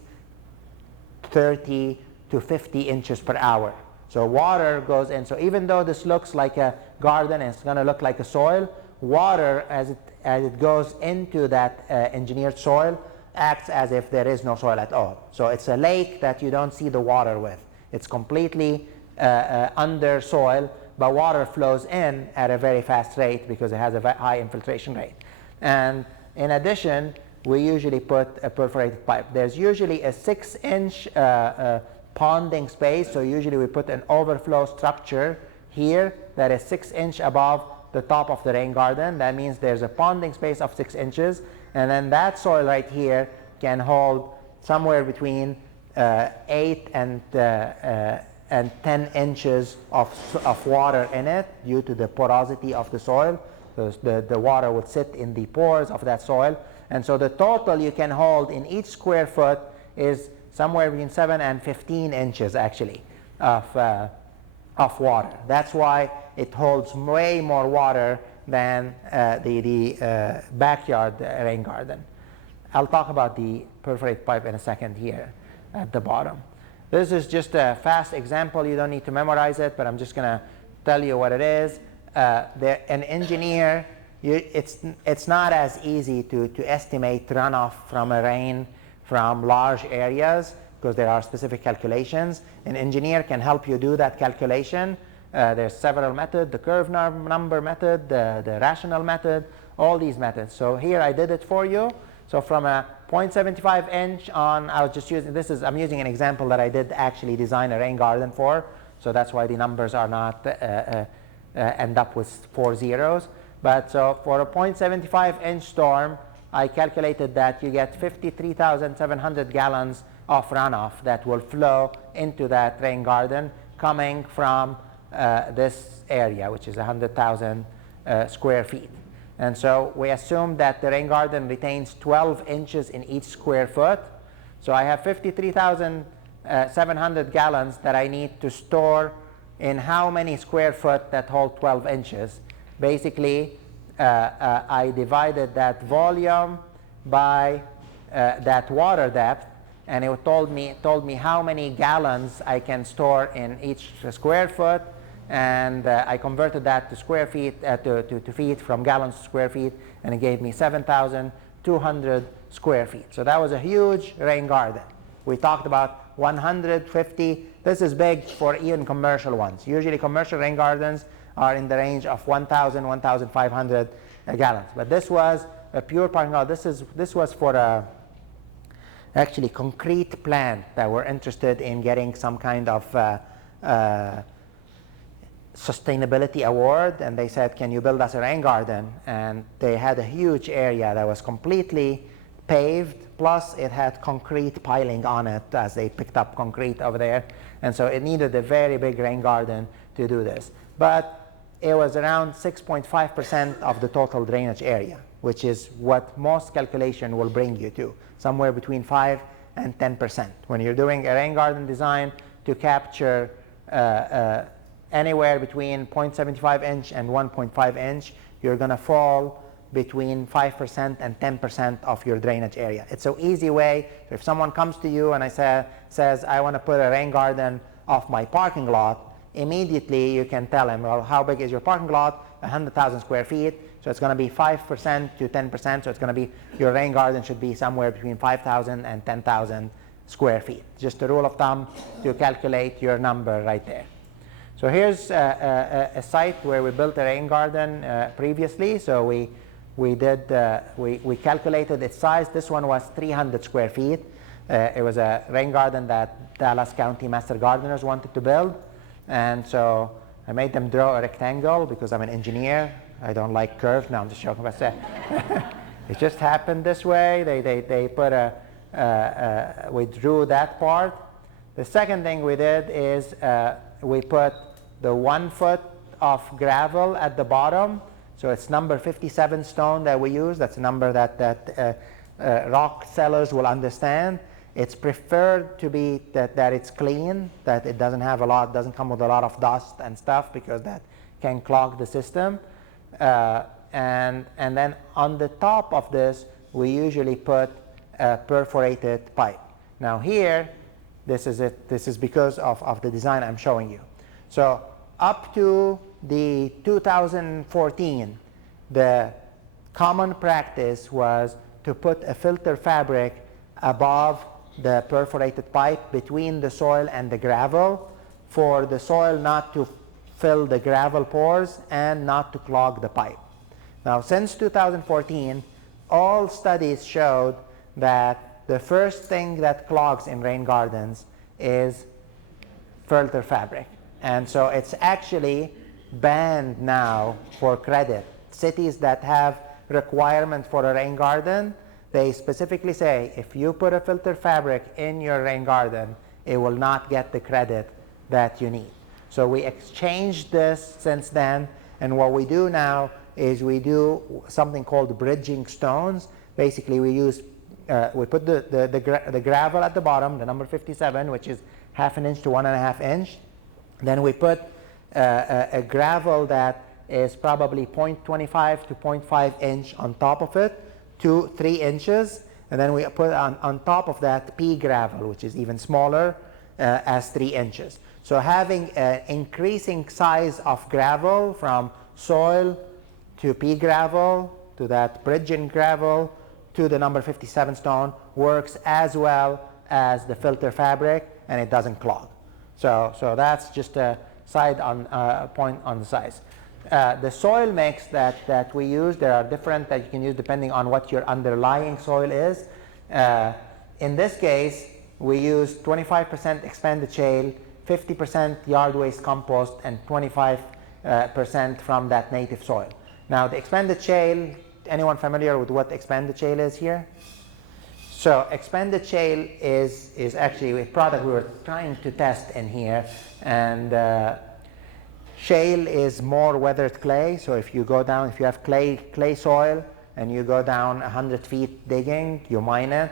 30 to 50 inches per hour. So water goes in. So even though this looks like a garden and it's going to look like a soil, water, as it goes into that engineered soil, acts as if there is no soil at all. So it's a lake that you don't see the water with. It's completely under soil, but water flows in at a very fast rate because it has a very high infiltration rate. And in addition, we usually put a perforated pipe. There's usually a 6-inch ponding space, so usually we put an overflow structure here that is 6 inches above the top of the rain garden. That means there's a ponding space of 6 inches, and then that soil right here can hold somewhere between 8 and 10 inches of water in it due to the porosity of the soil. The water would sit in the pores of that soil, and so the total you can hold in each square foot is somewhere between 7 and 15 inches actually of water. That's why it holds way more water than the backyard rain garden. I'll talk about the perforated pipe in a second here at the bottom. This is just a fast example. You don't need to memorize it, but I'm just going to tell you what it is. An engineer, it's not as easy to estimate runoff from a rain from large areas because there are specific calculations. An engineer can help you do that calculation. There's several methods, the curve number method, the rational method, all these methods. So here I did it for you. So from a 0.75 inch on, I was just using, I'm using an example that I did actually design a rain garden for. So that's why the numbers are not end up with 4 zeros. But so for a 0.75 inch storm, I calculated that you get 53,700 gallons of runoff that will flow into that rain garden coming from this area, which is 100,000 square feet. And so we assume that the rain garden retains 12 inches in each square foot. So I have 53,700 gallons that I need to store in how many square foot that hold 12 inches. Basically, I divided that volume by that water depth, and it told me how many gallons I can store in each square foot, and I converted that to square feet to feet from gallons to square feet, and it gave me 7,200 square feet. So that was a huge rain garden. We talked about 150. This is big for even commercial ones. Usually commercial rain gardens are in the range of 1,000, 1,500 gallons. But this was a pure parking lot. This was for a actually concrete plant that were interested in getting some kind of sustainability award, and they said, can you build us a rain garden? And they had a huge area that was completely paved, plus it had concrete piling on it as they picked up concrete over there. And so it needed a very big rain garden to do this. But it was around 6.5% of the total drainage area, which is what most calculation will bring you to, somewhere between 5 and 10%. When you're doing a rain garden design to capture anywhere between 0.75 inch and 1.5 inch, you're going to fall between 5% and 10% of your drainage area. It's an easy way. If someone comes to you and says, I want to put a rain garden off my parking lot, immediately you can tell him, well, how big is your parking lot? 100,000 square feet. So it's going to be 5% to 10%. So it's going to be, your rain garden should be somewhere between 5,000 and 10,000 square feet. Just a rule of thumb to calculate your number right there. So here's a site where we built a rain garden previously. So we calculated its size. This one was 300 square feet. It was a rain garden that Dallas County Master Gardeners wanted to build. And so I made them draw a rectangle because I'm an engineer. I don't like curves. No, I'm just joking about that. It just happened this way. They put we drew that part. The second thing we did is we put the 1 foot of gravel at the bottom. So it's number 57 stone that we use. That's a number that rock sellers will understand. It's preferred to be that it's clean, that it doesn't come with a lot of dust and stuff, because that can clog the system. And then on the top of this, we usually put a perforated pipe. Now here, this is it. This is because of the design I'm showing you. So up to the 2014, the common practice was to put a filter fabric above the perforated pipe between the soil and the gravel, for the soil not to fill the gravel pores and not to clog the pipe. Now, since 2014, all studies showed that the first thing that clogs in rain gardens is filter fabric. And so it's actually banned now for credit. Cities that have requirements for a rain garden, they specifically say, if you put a filter fabric in your rain garden, it will not get the credit that you need. So we exchanged this since then, and what we do now is we do something called bridging stones. Basically, we put the gravel at the bottom, the number 57, which is 1/2 inch to 1.5 inch. Then we put a gravel that is probably 0.25 to 0.5 inch on top of it, 2 to 3 inches, and then we put on top of that pea gravel, which is even smaller, as 3 inches. So having an increasing size of gravel from soil to pea gravel to that bridging gravel to the number 57 stone works as well as the filter fabric, and it doesn't clog. So that's just a side point on the size. The soil mix that we use, there are different that you can use depending on what your underlying soil is. In this case, we use 25% expanded shale, 50% yard waste compost, and 25% from that native soil. Now, the expanded shale, anyone familiar with what expanded shale is here? So expanded shale is actually a product we were trying to test in here, and shale is more weathered clay. So if you go down, if you have clay soil and you go down 100 feet digging, you mine it,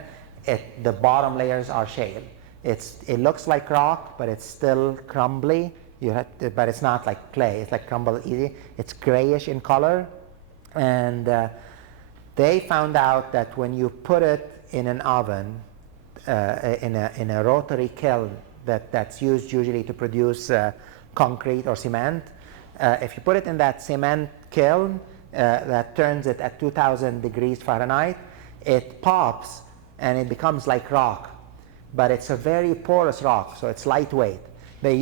the bottom layers are shale. It looks like rock, but it's still crumbly. But it's not like clay. It's like crumble easy. It's grayish in color, and they found out that when you put it in an oven, in a rotary kiln that's used usually to produce concrete or cement, if you put it in that cement kiln that turns it at 2,000 degrees Fahrenheit, it pops and it becomes like rock. But it's a very porous rock, so it's lightweight. They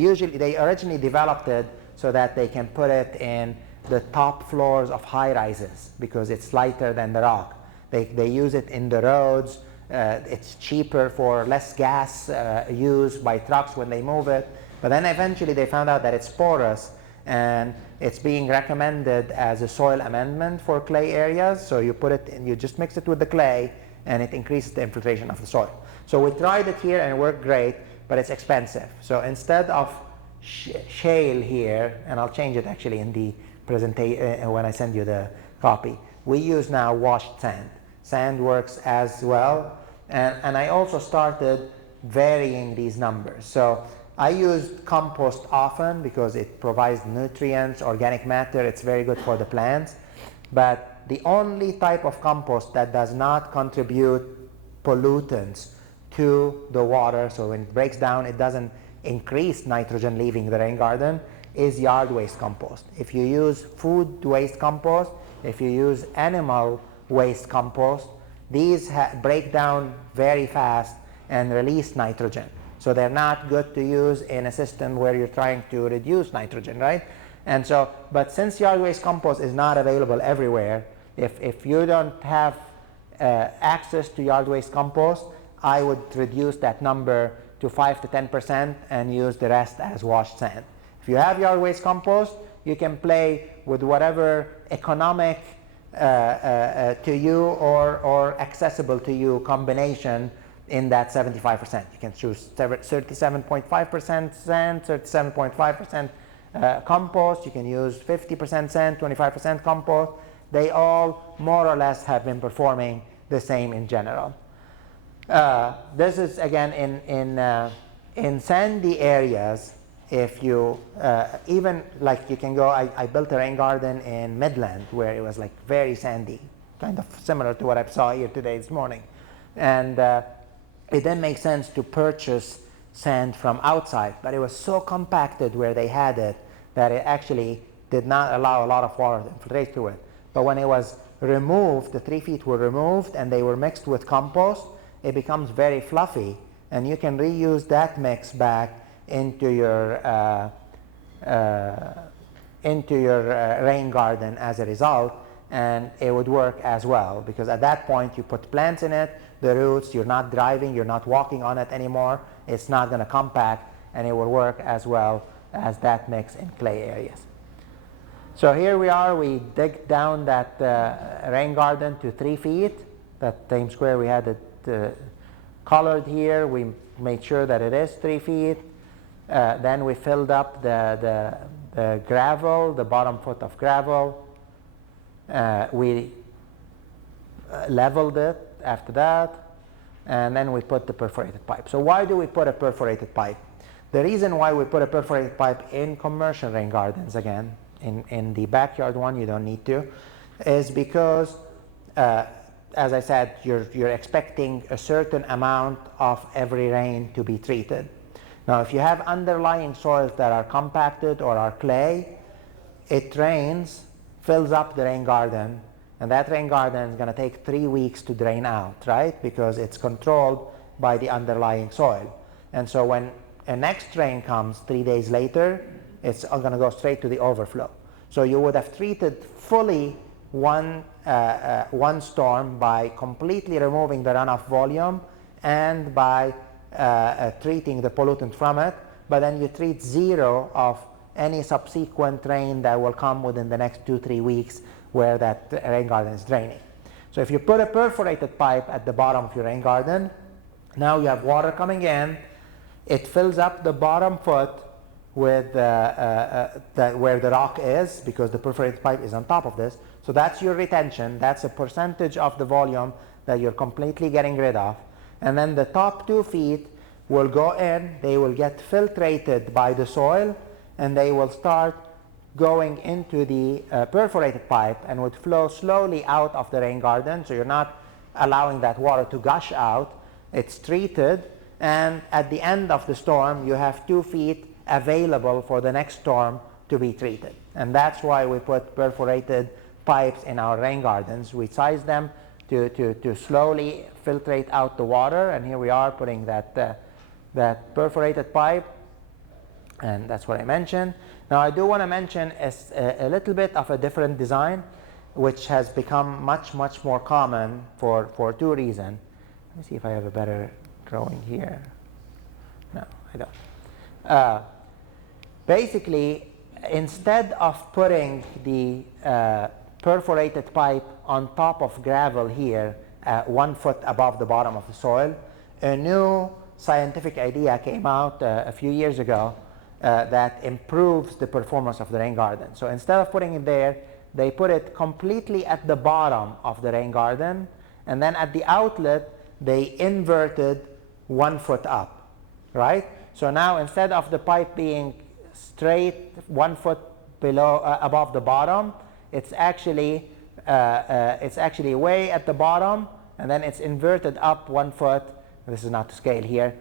originally developed it so that they can put it in the top floors of high rises because it's lighter than the rock. They use it in the roads. It's cheaper for less gas use by trucks when they move it. But then eventually they found out that it's porous, and it's being recommended as a soil amendment for clay areas. So you put it in, you just mix it with the clay, and it increases the infiltration of the soil. So we tried it here and it worked great, but it's expensive. So instead of shale here, and I'll change it actually in the presentation when I send you the copy, we use now washed sand. Sand works as well, and I also started varying these numbers. So I used compost often because it provides nutrients, organic matter. It's very good for the plants. But the only type of compost that does not contribute pollutants to the water, so when it breaks down, it doesn't increase nitrogen leaving the rain garden, is yard waste compost. If you use food waste compost, if you use animal waste compost, these break down very fast and release nitrogen. So they're not good to use in a system where you're trying to reduce nitrogen, right? And so, but since yard waste compost is not available everywhere, if you don't have access to yard waste compost, I would reduce that number to 5 to 10% and use the rest as washed sand. If you have yard waste compost, you can play with whatever economic to you or accessible to you combination in that 75%. You can choose 37.5% sand, 37.5% compost. You can use 50% sand, 25% compost. They all more or less have been performing the same in general. This is again in sandy areas. If you even like you can go, I built a rain garden in Midland where it was like very sandy, kind of similar to what I saw here today this morning, and it didn't make sense to purchase sand from outside, but it was so compacted where they had it that it actually did not allow a lot of water to infiltrate through it. But when it was removed, the 3 feet were removed and they were mixed with compost, it becomes very fluffy, and you can reuse that mix back into your rain garden as a result, and it would work as well, because at that point you put plants in it, the roots, you're not driving, you're not walking on it anymore, it's not going to compact, and it will work as well as that mix in clay areas. So here we are, we dig down that rain garden to 3 feet, that same square we had it colored here, we made sure that it is 3 feet. Then we filled up the gravel, the bottom foot of gravel. We leveled it after that, and then we put the perforated pipe. So why do we put a perforated pipe? The reason why we put a perforated pipe in commercial rain gardens, again, in the backyard one you don't need to, is because as I said, you're expecting a certain amount of every rain to be treated. Now, if you have underlying soils that are compacted or are clay, it rains, fills up the rain garden, and that rain garden is going to take 3 weeks to drain out, right? Because it's controlled by the underlying soil. And so when a next rain comes 3 days later, it's going to go straight to the overflow. So you would have treated fully one storm by completely removing the runoff volume and by treating the pollutant from it, but then you treat zero of any subsequent rain that will come within the next 2-3 weeks where that rain garden is draining. So if you put a perforated pipe at the bottom of your rain garden, now you have water coming in, it fills up the bottom foot with where the rock is, because the perforated pipe is on top of this. So that's your retention, that's a percentage of the volume that you're completely getting rid of. And then the top 2 feet will go in, they will get filtrated by the soil, and they will start going into the perforated pipe and would flow slowly out of the rain garden. So you're not allowing that water to gush out, it's treated, and at the end of the storm you have 2 feet available for the next storm to be treated. And that's why we put perforated pipes in our rain gardens. We size them to slowly filtrate out the water, and here we are putting that perforated pipe, and that's what I mentioned. Now I do want to mention a little bit of a different design, which has become much more common for 2 reasons. Let me see if I have a better drawing here. No, I don't. Basically, instead of putting the perforated pipe on top of gravel here, 1 foot above the bottom of the soil, a new scientific idea came out a few years ago that improves the performance of the rain garden. So instead of putting it there, they put it completely at the bottom of the rain garden, and then at the outlet they inverted 1 foot up, right? So now instead of the pipe being straight 1 foot below above the bottom, it's actually way at the bottom, and then it's inverted up 1 foot. This is not to scale here,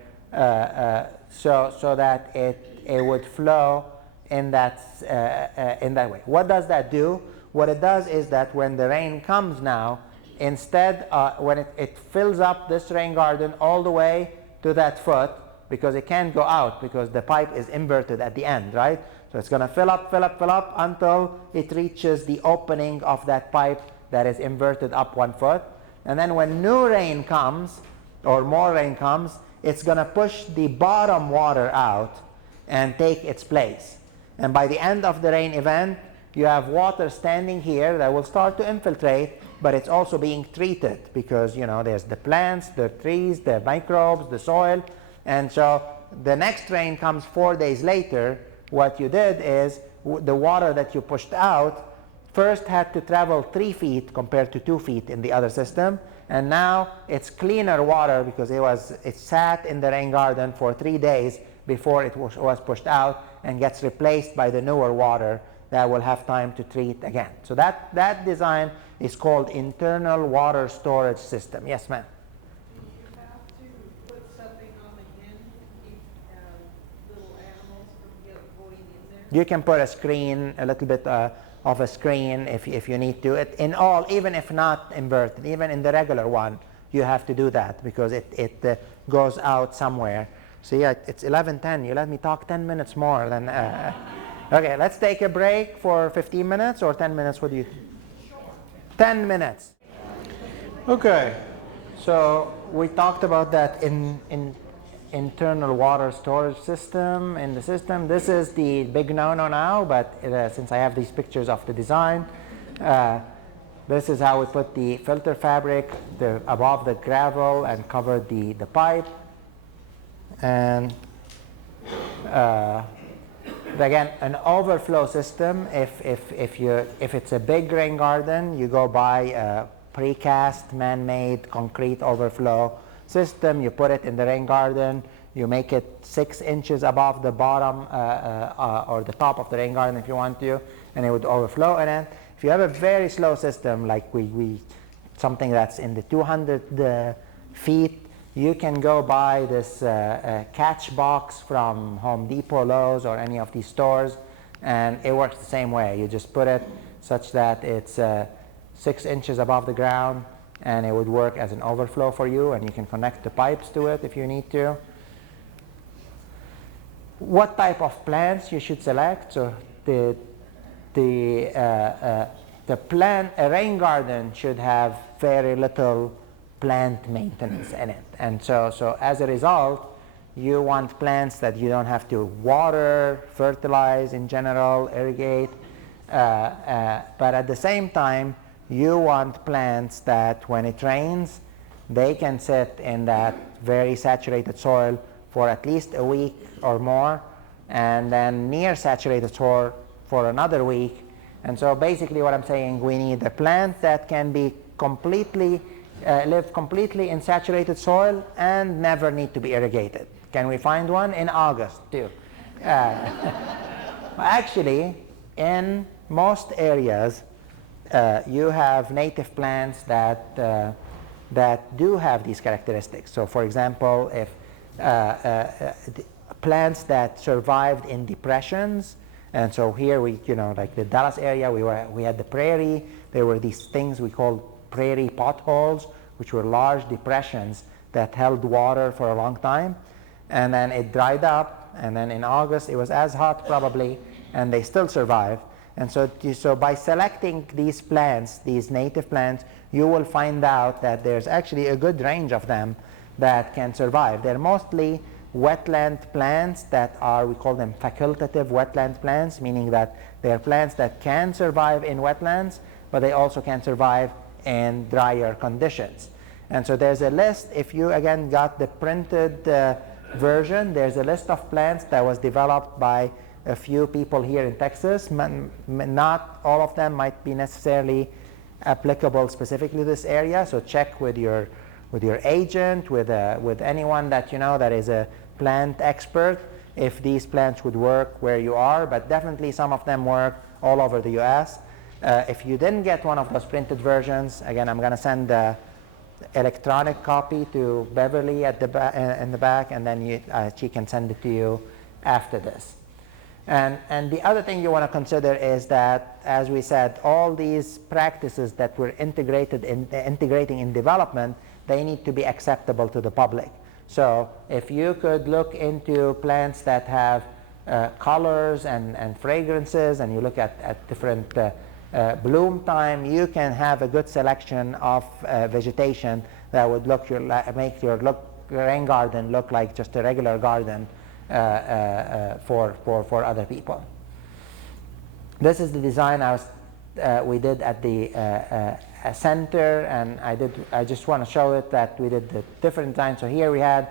so that it would flow in that way. What does that do? What it does is that when the rain comes now, instead when it fills up this rain garden all the way to that foot, because it can't go out because the pipe is inverted at the end, right? So it's going to fill up until it reaches the opening of that pipe that is inverted up 1 foot. And then when new rain comes, or more rain comes, it's going to push the bottom water out and take its place. And by the end of the rain event, you have water standing here that will start to infiltrate, but it's also being treated because, you know, there's the plants, the trees, the microbes, the soil. And so the next rain comes 4 days later. What you did is the water that you pushed out first had to travel 3 feet compared to 2 feet in the other system, and now it's cleaner water because it sat in the rain garden for 3 days before it was pushed out, and gets replaced by the newer water that will have time to treat again. So that design is called internal water storage system. Yes, ma'am. Do you have to put something on the end to keep little animals from going in there? You can put a screen, a little bit of a screen if you need to. In all, even if not inverted, even in the regular one, you have to do that because it goes out somewhere. So yeah, it's 11:10. You let me talk 10 minutes more than. Okay, let's take a break for 15 minutes or 10 minutes. What do you? 10 minutes. Okay, so we talked about that in internal water storage system in the system. This is the big no-no now, but since I have these pictures of the design, this is how we put the filter fabric above the gravel and covered the pipe. And again, an overflow system, if it's a big rain garden, you go buy a precast man-made concrete overflow system. You put it in the rain garden, you make it 6 inches above the bottom or the top of the rain garden if you want to, and it would overflow. And then if you have a very slow system like something that's in the 200 feet, you can go buy this catch box from Home Depot, Lowe's, or any of these stores, and it works the same way. You just put it such that it's 6 inches above the ground, and it would work as an overflow for you, and you can connect the pipes to it if you need to. What type of plants you should select? So the plant, a rain garden should have very little plant maintenance in it, and so as a result, you want plants that you don't have to water, fertilize in general, irrigate, but at the same time, you want plants that when it rains, they can sit in that very saturated soil for at least a week or more, and then near saturated soil for another week. And so basically what I'm saying, we need a plant that can be live completely in saturated soil and never need to be irrigated. Can we find one in August too? Actually, in most areas, you have native plants that do have these characteristics. So for example, if plants that survived in depressions, and so here like the Dallas area, we had the prairie. There were these things we called prairie potholes, which were large depressions that held water for a long time, and then it dried up, and then in August it was as hot probably, and they still survived. And so by selecting these plants, these native plants, you will find out that there's actually a good range of them that can survive. They're mostly wetland plants that are, we call them facultative wetland plants, meaning that they are plants that can survive in wetlands, but they also can survive in drier conditions. And so there's a list. If you, again, got the printed version, there's a list of plants that was developed by a few people here in Texas. Not all of them might be necessarily applicable specifically to this area, so check with your agent, with anyone that you know that is a plant expert, if these plants would work where you are, but definitely some of them work all over the US. If you didn't get one of those printed versions, again, I'm going to send the electronic copy to Beverly at in the back, and then she can send it to you after this. And the other thing you want to consider is that, as we said, all these practices that we're integrating in development, they need to be acceptable to the public. So if you could look into plants that have colors and fragrances, and you look at different bloom time, you can have a good selection of vegetation that would make your rain garden look like just a regular garden for other people. This is the design we did at the center, and I just want to show it that we did the different design. So here we had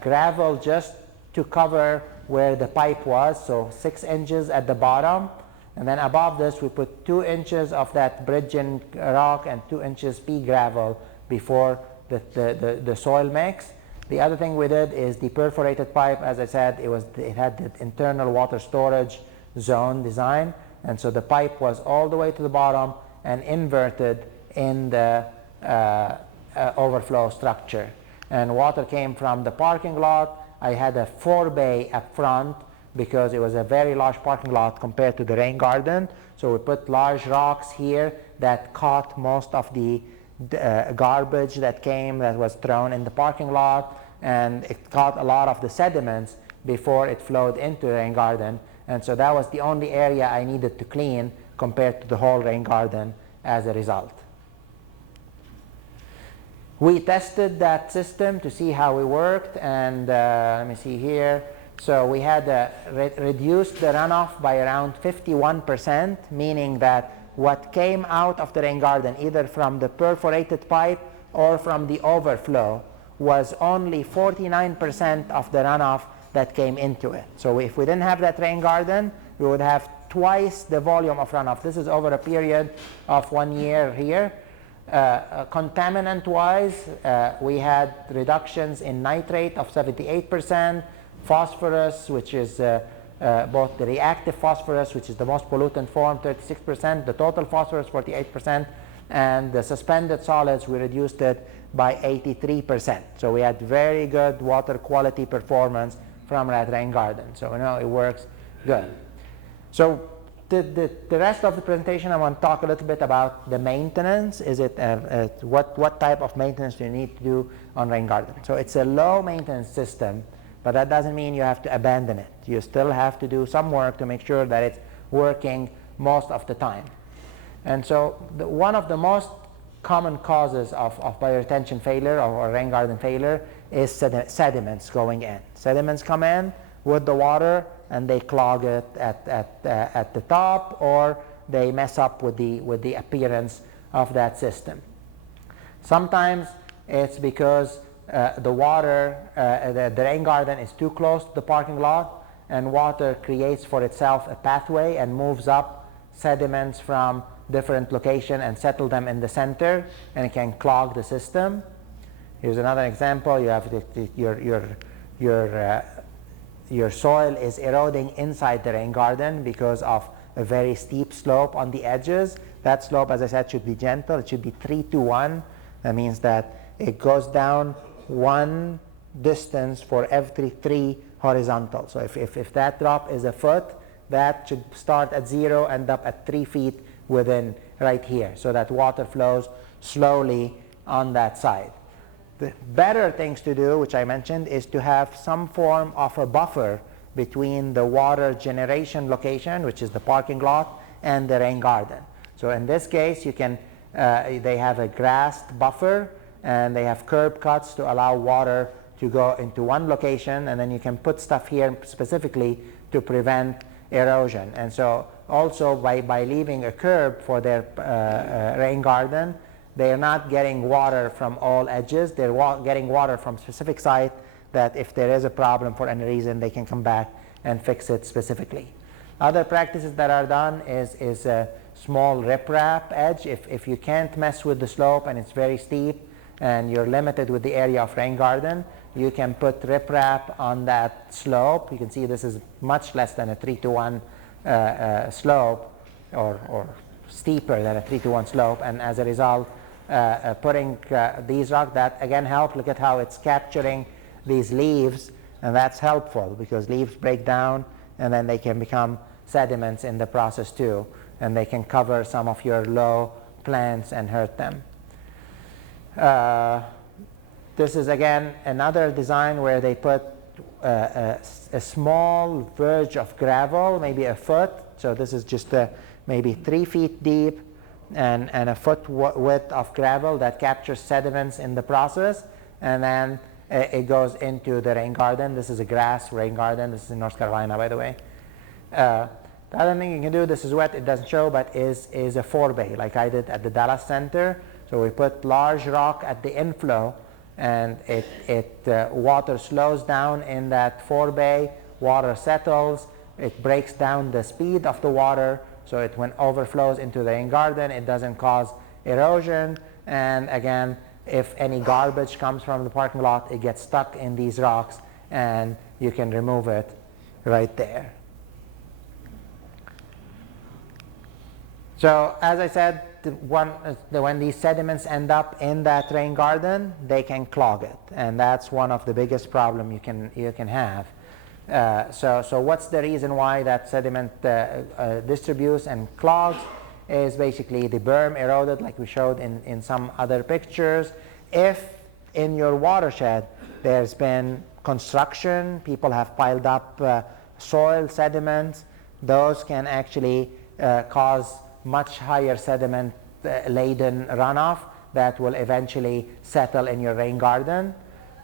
gravel just to cover where the pipe was, so 6 inches at the bottom, and then above this we put 2 inches of that bridging rock and 2 inches pea gravel before the soil mix. The other thing we did is the perforated pipe. As I said, it had the internal water storage zone design, and so the pipe was all the way to the bottom and inverted in the overflow structure. And water came from the parking lot. I had a 4-bay up front because it was a very large parking lot compared to the rain garden. So we put large rocks here that caught most of the garbage that was thrown in the parking lot, and it caught a lot of the sediments before it flowed into the rain garden. And so that was the only area I needed to clean compared to the whole rain garden as a result. We tested that system to see how it worked, and let me see here. So we had reduced the runoff by around 51%, meaning that what came out of the rain garden, either from the perforated pipe or from the overflow, was only 49% of the runoff that came into it. So if we didn't have that rain garden, we would have twice the volume of runoff. This is over a period of 1 year here. Contaminant-wise, we had reductions in nitrate of 78%, phosphorus, which is both the reactive phosphorus, which is the most pollutant form, 36%, the total phosphorus, 48%, and the suspended solids, we reduced it by 83%. So we had very good water quality performance from that rain garden. So we know it works good. So the rest of the presentation, I want to talk a little bit about the maintenance. Is it what type of maintenance do you need to do on rain garden? So it's a low maintenance system, but that doesn't mean you have to abandon it. You still have to do some work to make sure that it's working most of the time. And so one of the most common causes of bioretention failure or rain garden failure is sediments going in. Sediments come in with the water and they clog it at the top, or they mess up with the appearance of that system. Sometimes it's because the water, the rain garden is too close to the parking lot, and water creates for itself a pathway and moves up sediments from different location and settle them in the center, and it can clog the system. Here's another example. You have your soil is eroding inside the rain garden because of a very steep slope on the edges. That slope, as I said, should be gentle. It should be 3-to-1. That means that it goes down 1 distance for every 3 horizontal. So if that drop is a foot, that should start at 0, end up at 3 feet within right here, so that water flows slowly on that side. The better things to do, which I mentioned, is to have some form of a buffer between the water generation location, which is the parking lot, and the rain garden. So in this case, you can they have a grassed buffer, and they have curb cuts to allow water to go into one location, and then you can put stuff here specifically to prevent erosion. And so also by leaving a curb for their rain garden, they are not getting water from all edges. They're getting water from specific site that if there is a problem for any reason, they can come back and fix it specifically. Other practices that are done is a small riprap edge. If you can't mess with the slope and it's very steep and you're limited with the area of rain garden, you can put riprap on that slope. You can see this is much less than a 3-to-1 slope, or steeper than a 3-to-1 slope, and as a result, putting these rocks, that again help. Look at how it's capturing these leaves, and that's helpful because leaves break down and then they can become sediments in the process too, and they can cover some of your low plants and hurt them. This is again another design where they put a small verge of gravel, maybe a foot. So this is just maybe 3 feet deep and a foot width of gravel that captures sediments in the process, and then it goes into the rain garden. This is a grass rain garden. This is in North Carolina, by the way. The other thing you can do, this is wet, it doesn't show, but is a forebay, like I did at the Dallas Center. So we put large rock at the inflow, and water slows down in that forebay, water settles, it breaks down the speed of the water, so it when overflows into the rain garden, it doesn't cause erosion. And again, if any garbage comes from the parking lot, it gets stuck in these rocks, and you can remove it right there. So as I said, when these sediments end up in that rain garden, they can clog it, and that's one of the biggest problems you can have. So what's the reason why that sediment distributes and clogs? Is basically the berm eroded, like we showed in some other pictures. If in your watershed there's been construction, people have piled up soil sediments, those can actually cause much higher sediment laden runoff that will eventually settle in your rain garden.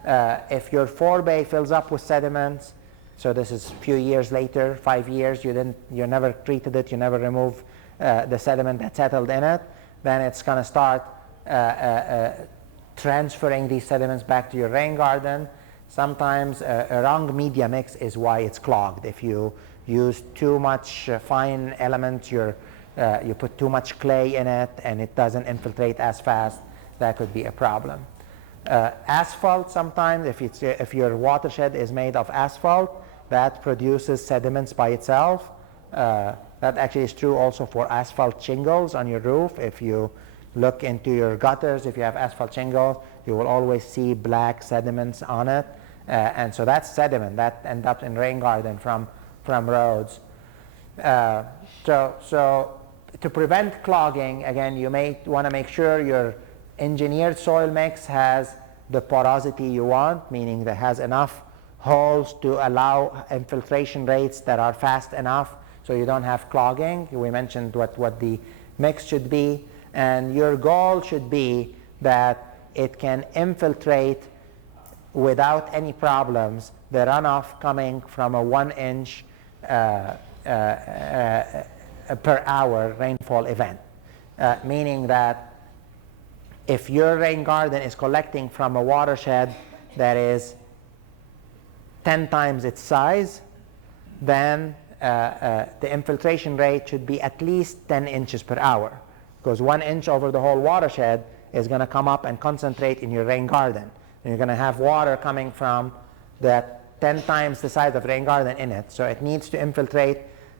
If your forebay fills up with sediments, so this is a few years later, 5 years, you never treated it, you never removed the sediment that settled in it, then it's going to start transferring these sediments back to your rain garden. Sometimes a wrong media mix is why it's clogged. If you use too much fine elements, you put too much clay in it and it doesn't infiltrate as fast, that could be a problem. Asphalt, sometimes if your watershed is made of asphalt, that produces sediments by itself. That actually is true also for asphalt shingles on your roof. If you look into your gutters, if you have asphalt shingles, you will always see black sediments on it. And so that's sediment that ends up in rain garden from roads. So to prevent clogging, again, you may want to make sure your engineered soil mix has the porosity you want, meaning that it has enough holes to allow infiltration rates that are fast enough so you don't have clogging. We mentioned what the mix should be, and your goal should be that it can infiltrate without any problems the runoff coming from a 1 inch per hour rainfall event, meaning that if your rain garden is collecting from a watershed that is 10 times its size, then the infiltration rate should be at least 10 inches per hour, because 1 inch over the whole watershed is going to come up and concentrate in your rain garden. And you're going to have water coming from that 10 times the size of rain garden in it. So it needs to infiltrate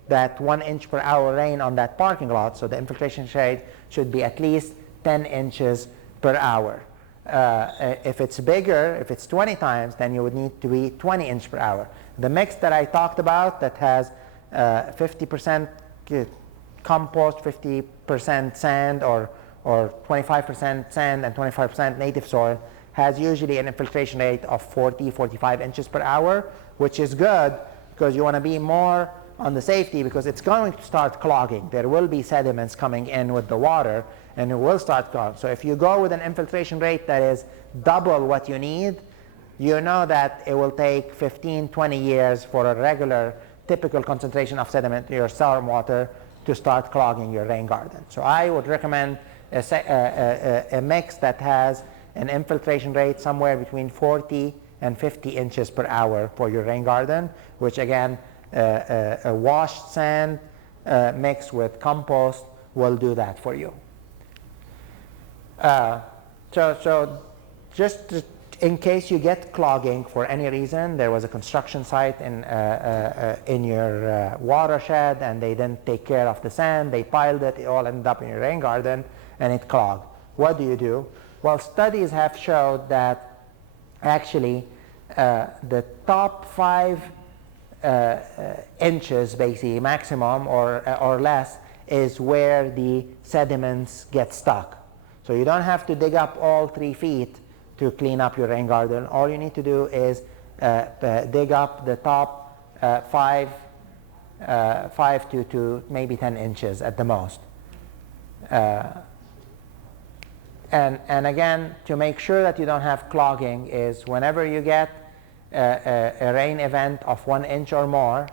that 1 inch per hour rain on that parking lot. So the infiltration rate should be at least 10 inches per hour. If it's bigger, if it's 20 times, then you would need to be 20 inches per hour. The mix that I talked about that has 50% compost, 50% sand, or 25% sand and 25% native soil, has usually an infiltration rate of 45 inches per hour, which is good because you want to be more on the safety, because it's going to start clogging. There will be sediments coming in with the water and it will start clogging. So if you go with an infiltration rate that is double what you need, you know that it will take 15, 20 years for a regular, typical concentration of sediment in your storm water to start clogging your rain garden. So I would recommend a mix that has an infiltration rate somewhere between 40 and 50 inches per hour for your rain garden, which again, a washed sand mixed with compost will do that for you. So just in case you get clogging for any reason, there was a construction site in your watershed and they didn't take care of the sand, they piled it, it all ended up in your rain garden and it clogged. What do? Well, studies have showed that actually the top 5 inches, basically maximum or less, is where the sediments get stuck. So you don't have to dig up all 3 feet to clean up your rain garden. All you need to do is dig up the top 5 to maybe 10 inches at the most. And again, to make sure that you don't have clogging is whenever you get a rain event of 1 inch or more,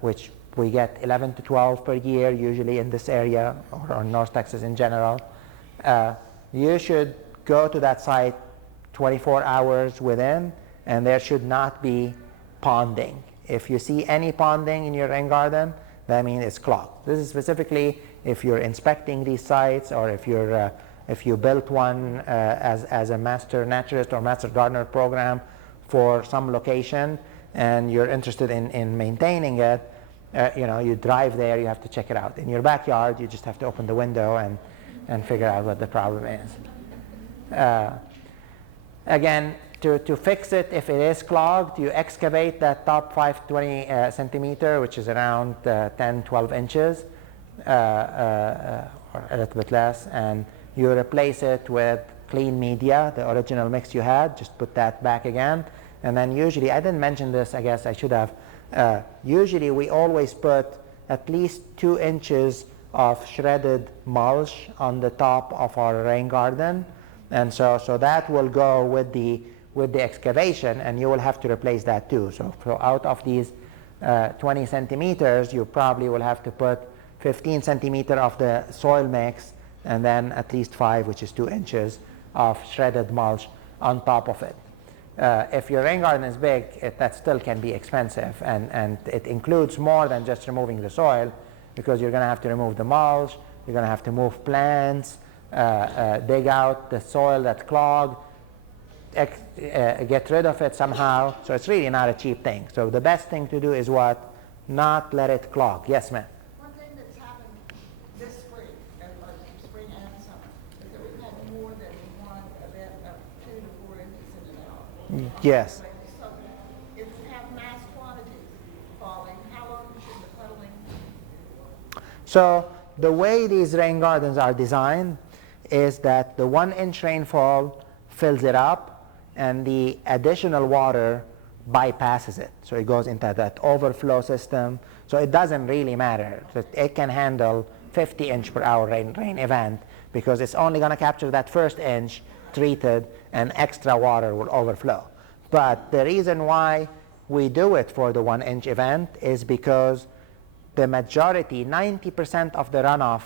which we get 11 to 12 per year usually in this area or North Texas in general, you should go to that site 24 hours within, and there should not be ponding. If you see any ponding in your rain garden, that means it's clogged. This is specifically if you're inspecting these sites or if you built one as a master naturalist or master gardener program for some location and you're interested in maintaining it, you drive there, you have to check it out. In your backyard, you just have to open the window and figure out what the problem is. Again, to fix it, if it is clogged, you excavate that top 20 centimeter, which is around 10, 12 inches, or a little bit less, and you replace it with clean media, the original mix you had, just put that back again. And then usually, I didn't mention this, I guess I should have, usually we always put at least 2 inches of shredded mulch on the top of our rain garden, and so that will go with the excavation, and you will have to replace that too. So out of these 20 centimeters, you probably will have to put 15 centimeter of the soil mix, and then at least 5, which is 2 inches of shredded mulch on top of it. If your rain garden is big, that still can be expensive, and it includes more than just removing the soil, because you're going to have to remove the mulch, you're going to have to move plants, dig out the soil that's clogged, get rid of it somehow. So it's really not a cheap thing. So the best thing to do is what? Not let it clog. Yes, ma'am? One thing that's happened this spring, spring and summer, is that we've had more than one event of 2 to 4 inches in and out. Yes. So if you have mass quantities falling, how long should the puddling? So the way these rain gardens are designed is that the 1 inch rainfall fills it up and the additional water bypasses it. So it goes into that overflow system. So it doesn't really matter. It can handle 50 inch per hour rain event because it's only going to capture that first inch treated and extra water will overflow. But the reason why we do it for the 1 inch event is because the majority, 90% of the runoff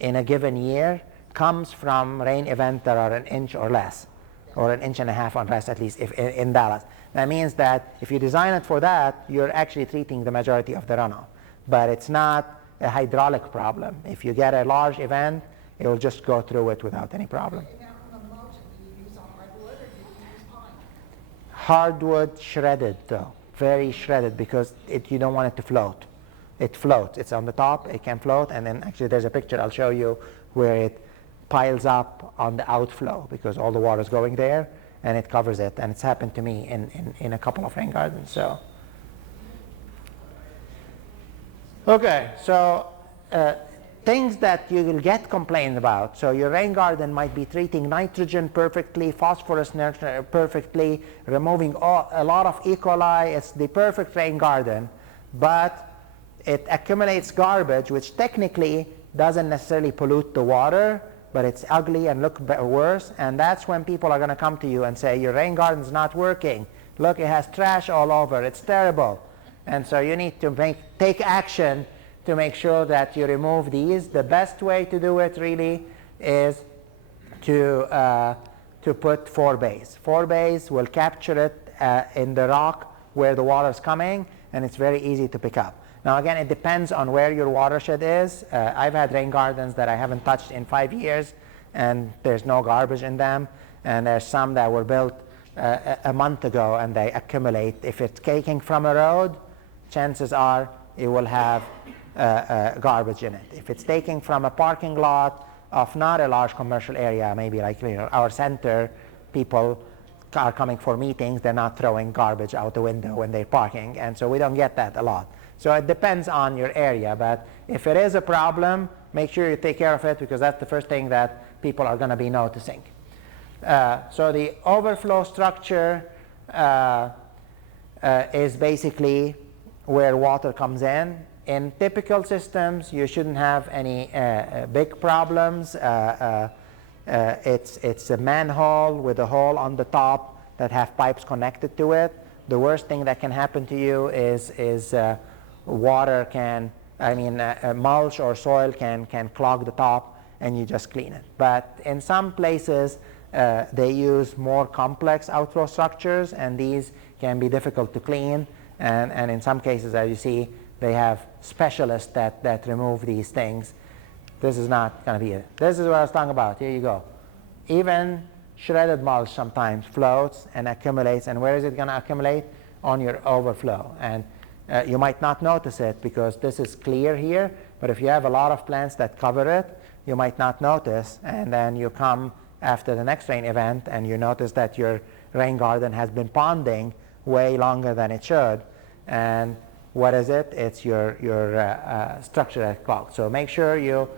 in a given year comes from rain events that are 1 inch or less, or 1.5 inches or less, at least if in Dallas. That means that if you design it for that, you're actually treating the majority of the runoff. But it's not a hydraulic problem. If you get a large event, it will just go through it without any problem. Now, from the mulch, do you use hardwood or do you use pine? Hardwood shredded, though, very shredded, because you don't want it to float. It floats. It's on the top. It can float, and then actually there's a picture I'll show you where it piles up on the outflow because all the water is going there and it covers it, and it's happened to me in a couple of rain gardens. So okay, so things that you will get complained about. So your rain garden might be treating nitrogen perfectly, phosphorus perfectly, removing a lot of E. coli. It's the perfect rain garden, but it accumulates garbage, which technically doesn't necessarily pollute the water, but it's ugly and look worse, and that's when people are going to come to you and say, your rain garden's not working. Look, it has trash all over. It's terrible. And so you need to take action to make sure that you remove these. The best way to do it really is to put 4-bays. 4-bays will capture it in the rock where the water is coming, and it's very easy to pick up. Now again, it depends on where your watershed is. I've had rain gardens that I haven't touched in 5 years, and there's no garbage in them. And there's some that were built a month ago, and they accumulate. If it's taking from a road, chances are it will have garbage in it. If it's taking from a parking lot of not a large commercial area, maybe like our center, people are coming for meetings, they're not throwing garbage out the window when they're parking, and so we don't get that a lot. So it depends on your area, but if it is a problem, make sure you take care of it, because that's the first thing that people are going to be noticing. So the overflow structure is basically where water comes in. In typical systems, you shouldn't have any big problems. It's a manhole with a hole on the top that have pipes connected to it. The worst thing that can happen to you is water mulch or soil can clog the top, and you just clean it. But in some places, they use more complex outflow structures, and these can be difficult to clean. And in some cases, as you see, they have specialists that remove these things. This is not going to be it. This is what I was talking about. Here you go. Even shredded mulch sometimes floats and accumulates. And where is it going to accumulate? On your overflow. And you might not notice it because this is clear here. But if you have a lot of plants that cover it, you might not notice. And then you come after the next rain event and you notice that your rain garden has been ponding way longer than it should. And what is it? It's your structure that clogged. So make sure you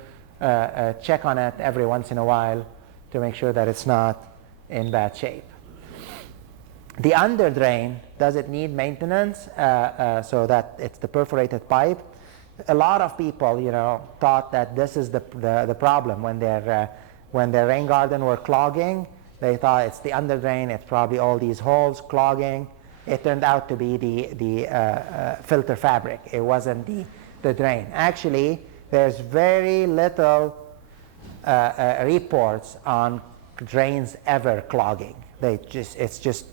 check on it every once in a while to make sure that it's not in bad shape. The under drain, does it need maintenance? So that it's the perforated pipe. A lot of people, thought that this is the problem when their rain garden were clogging. They thought it's the under drain. It's probably all these holes clogging. It turned out to be the filter fabric. It wasn't the drain. Actually, there's very little reports on drains ever clogging. It's just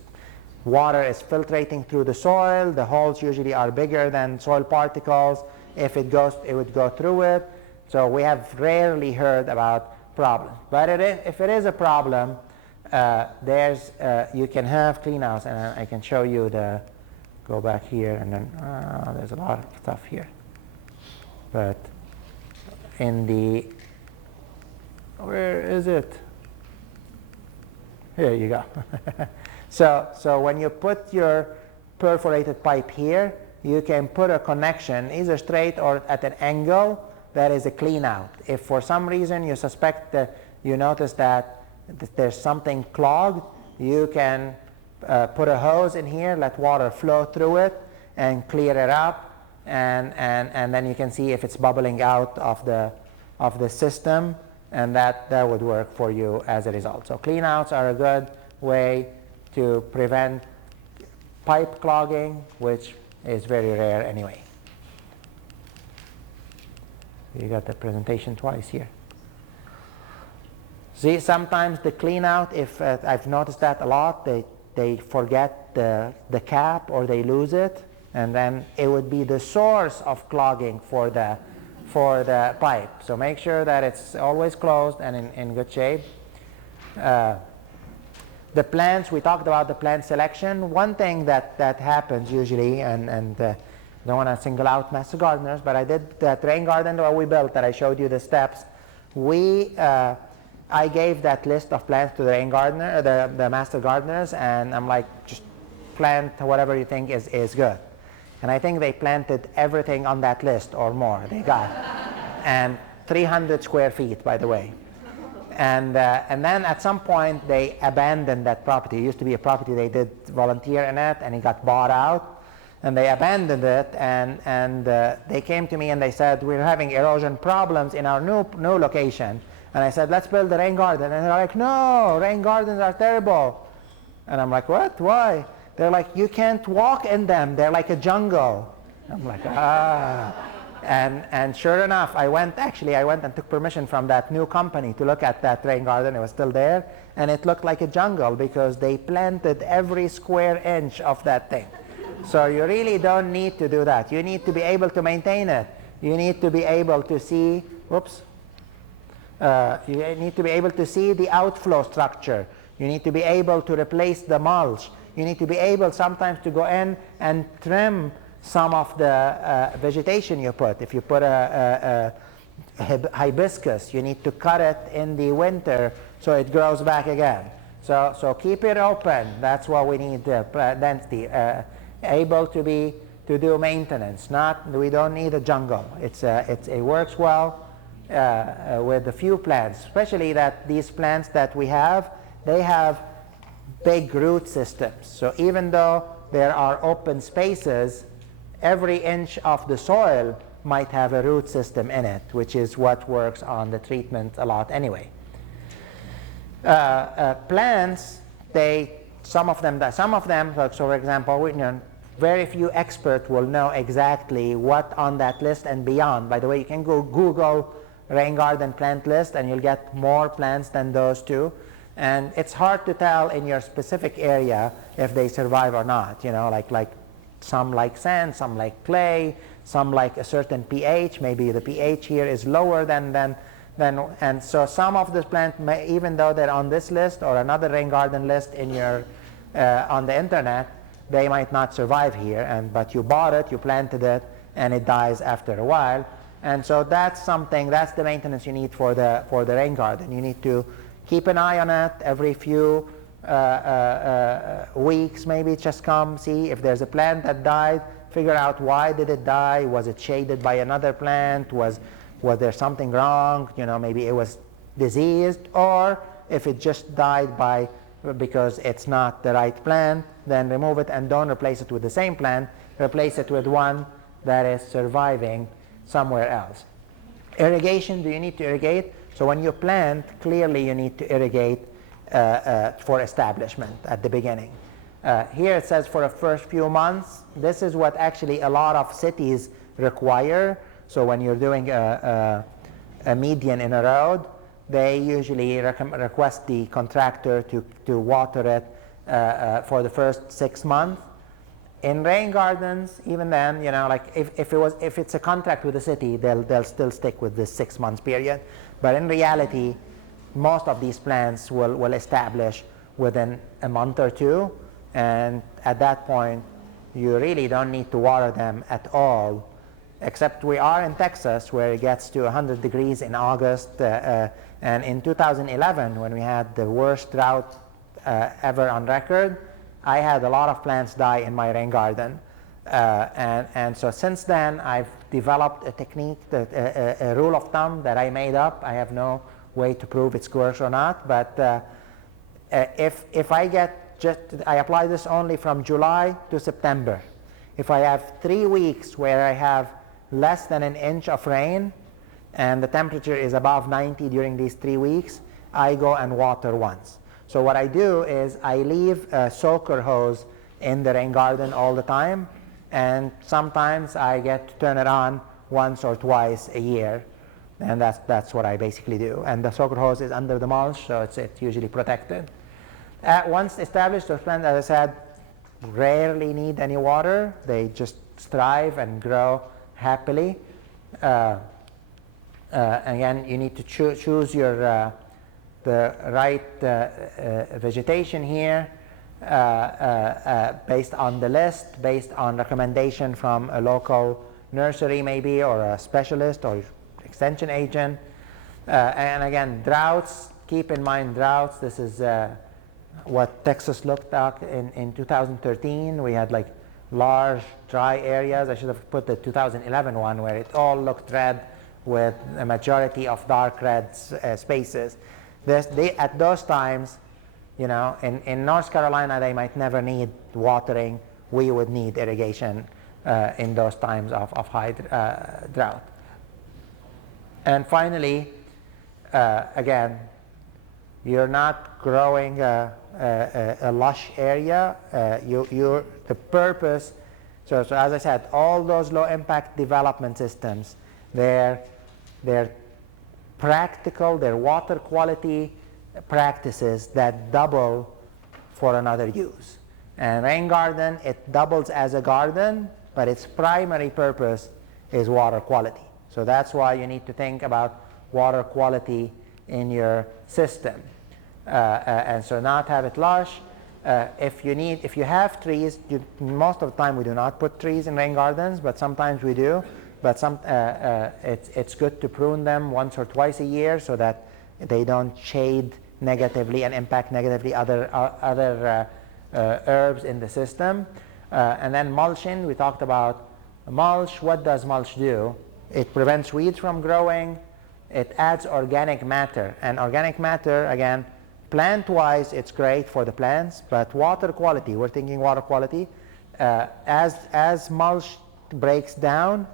water is filtrating through the soil. The holes usually are bigger than soil particles. If it goes, it would go through it. So we have rarely heard about problems. But if it is a problem, you can have cleanouts, and I can show you go back here, and then there's a lot of stuff here. But where is it? Here you go. So when you put your perforated pipe here, you can put a connection either straight or at an angle. That is a clean out. If for some reason you suspect you notice that there's something clogged, you can put a hose in here, let water flow through it, and clear it up, and then you can see if it's bubbling out of the system, and that would work for you as a result. So clean outs are a good way to prevent pipe clogging, which is very rare anyway. You got the presentation twice here. See, sometimes the clean out, if I've noticed that a lot, they forget the cap or they lose it, and then it would be the source of clogging for the pipe. So make sure that it's always closed and in good shape. The plants, we talked about the plant selection. One thing that happens usually, and I don't want to single out master gardeners, but I did that rain garden that we built that I showed you the steps. I gave that list of plants to the rain gardener, the master gardeners, and I'm like, just plant whatever you think is good. And I think they planted everything on that list or more they got. And 300 square feet, by the way. And then at some point they abandoned that property. It used to be a property they did volunteer in it, and it got bought out. And they abandoned it, and they came to me and they said, we're having erosion problems in our new location. And I said, let's build a rain garden. And they're like, no, rain gardens are terrible. And I'm like, what? Why? They're like, you can't walk in them. They're like a jungle. I'm like, ah. And sure enough, I went and took permission from that new company to look at that rain garden. It was still there. And it looked like a jungle because they planted every square inch of that thing. So you really don't need to do that. You need to be able to maintain it. You need to be able to see, you need to be able to see the outflow structure. You need to be able to replace the mulch. You need to be able sometimes to go in and trim some of the vegetation you put. If you put a hibiscus, you need to cut it in the winter so it grows back again. So keep it open. That's what we need, density. Able to do maintenance. We don't need a jungle. It works well with a few plants, especially that these plants that we have, they have big root systems. So even though there are open spaces, every inch of the soil might have a root system in it, which is what works on the treatment a lot anyway. Plants, some of them, so for example, very few experts will know exactly what on that list and beyond. By the way, you can go Google rain garden plant list and you'll get more plants than those two. And it's hard to tell in your specific area if they survive or not. Like some like sand, some like clay, some like a certain pH. Maybe the pH here is lower than and so some of the plants, even though they're on this list or another rain garden list in your on the internet, they might not survive here. But you bought it, you planted it, and it dies after a while. And so that's the maintenance you need for the rain garden. You need to keep an eye on it every few weeks, maybe just come see if there's a plant that died, figure out why did it die. Was it shaded by another plant? Was there something wrong? Maybe it was diseased, or if it just died because it's not the right plant, then remove it and don't replace it with the same plant. Replace it with one that is surviving somewhere else. Irrigation, do you need to irrigate? So when you plant, clearly you need to irrigate for establishment at the beginning. Here it says for the first few months. This is what actually a lot of cities require. So when you're doing a median in a road, they usually request the contractor to water it for the first 6 months. In rain gardens, even then, like if it's a contract with the city, they'll still stick with this 6 months period. But in reality, most of these plants will establish within a month or two, and at that point, you really don't need to water them at all. Except we are in Texas, where it gets to 100 degrees in August, and in 2011, when we had the worst drought ever on record, I had a lot of plants die in my rain garden. And so since then, I've developed a technique, a rule of thumb that I made up. I have no way to prove it works or not, but if I apply this only from July to September. If I have 3 weeks where I have less than an inch of rain and the temperature is above 90 during these 3 weeks, I go and water once. So what I do is I leave a soaker hose in the rain garden all the time, and sometimes I get to turn it on once or twice a year, and that's what I basically do. And the soaker hose is under the mulch, so it's usually protected. Once established, those plants, as I said, rarely need any water. They just thrive and grow happily. Again, you need to choose your the right vegetation here based on the list, based on recommendation from a local nursery maybe, or a specialist or extension agent. And again, droughts, keep in mind droughts. This is what Texas looked like in 2013. We had like large dry areas. I should have put the 2011 one where it all looked red with a majority of dark red spaces. At those times, in North Carolina, they might never need watering. We would need irrigation in those times of high drought. And finally, again, you're not growing a lush area. The purpose, so as I said, all those low impact development systems, they're practical, they're water quality practices that double for another use. And rain garden, it doubles as a garden, but its primary purpose is water quality. So that's why you need to think about water quality in your system. And so not have it lush. If you have trees, most of the time we do not put trees in rain gardens, but sometimes we do. But it's good to prune them once or twice a year so that they don't shade negatively and impact negatively other herbs in the system. And then mulching, we talked about mulch. What does mulch do? It prevents weeds from growing. It adds organic matter. And organic matter, again, plant-wise, it's great for the plants, but water quality, we're thinking water quality. As mulch breaks down,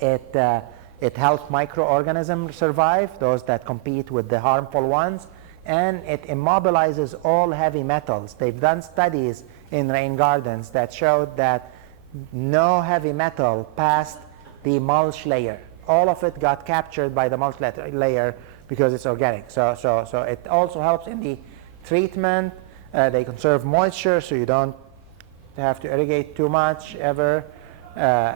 it helps microorganisms survive, those that compete with the harmful ones, and it immobilizes all heavy metals. They've done studies in rain gardens that showed that no heavy metal passed the mulch layer. All of it got captured by the mulch layer because it's organic. So it also helps in the treatment. They conserve moisture so you don't have to irrigate too much ever.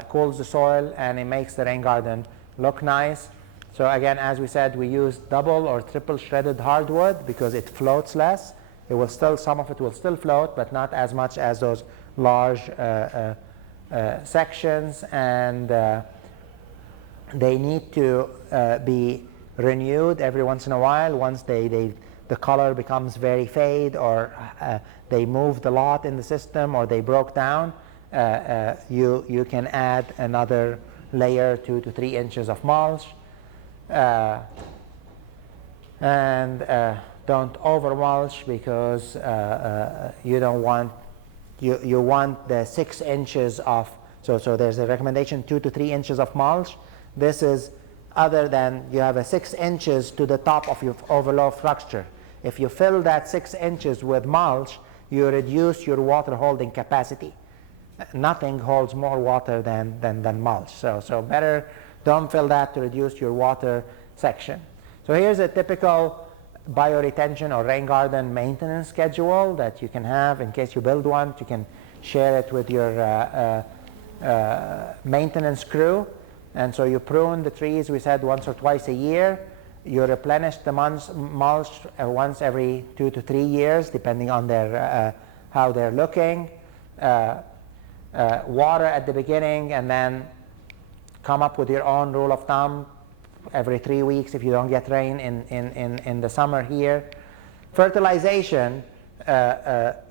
Cools the soil, and it makes the rain garden look nice. So again, as we said, we use double or triple shredded hardwood because it floats less. It will still, some of it will still float, but not as much as those large sections, and they need to be renewed every once in a while. Once the color becomes very fade, or they moved a lot in the system, or they broke down, you can add another layer, 2 to 3 inches of mulch. And don't over mulch because you don't want, you want the 6 inches of, so there's a recommendation 2 to 3 inches of mulch. This is other than you have a 6 inches to the top of your overflow structure. If you fill that 6 inches with mulch, you reduce your water holding capacity. Nothing holds more water than mulch. So better don't fill that to reduce your water section. So here's a typical bioretention or rain garden maintenance schedule that you can have in case you build one. You can share it with your maintenance crew. And so you prune the trees, we said, once or twice a year. You replenish the mulch once every 2 to 3 years, depending on their how they're looking. Water at the beginning, and then come up with your own rule of thumb every 3 weeks if you don't get rain in the summer here. Fertilization,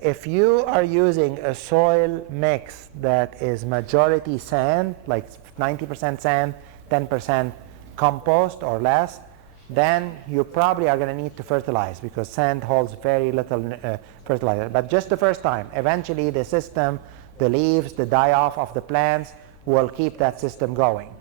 if you are using a soil mix that is majority sand, like 90% sand, 10% compost or less, then you probably are going to need to fertilize because sand holds very little fertilizer. But just the first time. Eventually the system, the leaves, the die-off of the plants will keep that system going.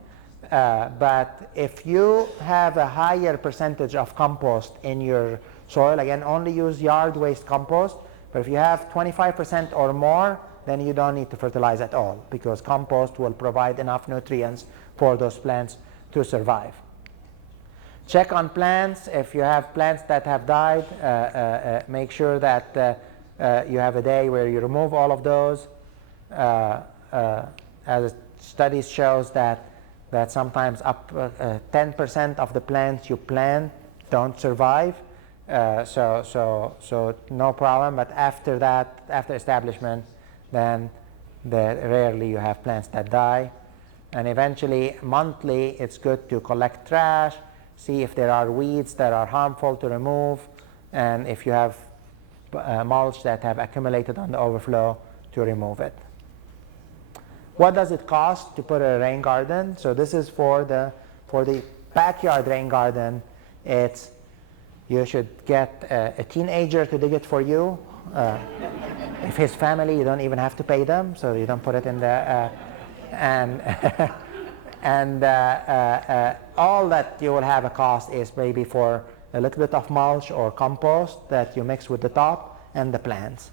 But if you have a higher percentage of compost in your soil, again, only use yard waste compost, but if you have 25% or more, then you don't need to fertilize at all because compost will provide enough nutrients for those plants to survive. Check on plants. If you have plants that have died, make sure that you have a day where you remove all of those. As studies shows that sometimes up 10% of the plants you plant don't survive, so no problem. But after that, after establishment, then rarely you have plants that die. And eventually, monthly, it's good to collect trash, see if there are weeds that are harmful to remove, and if you have mulch that have accumulated on the overflow, to remove it. What does it cost to put a rain garden? So this is for the backyard rain garden. You should get a teenager to dig it for you. If his family, you don't even have to pay them, so you don't put it in the and And all that you will have a cost is maybe for a little bit of mulch or compost that you mix with the top and the plants.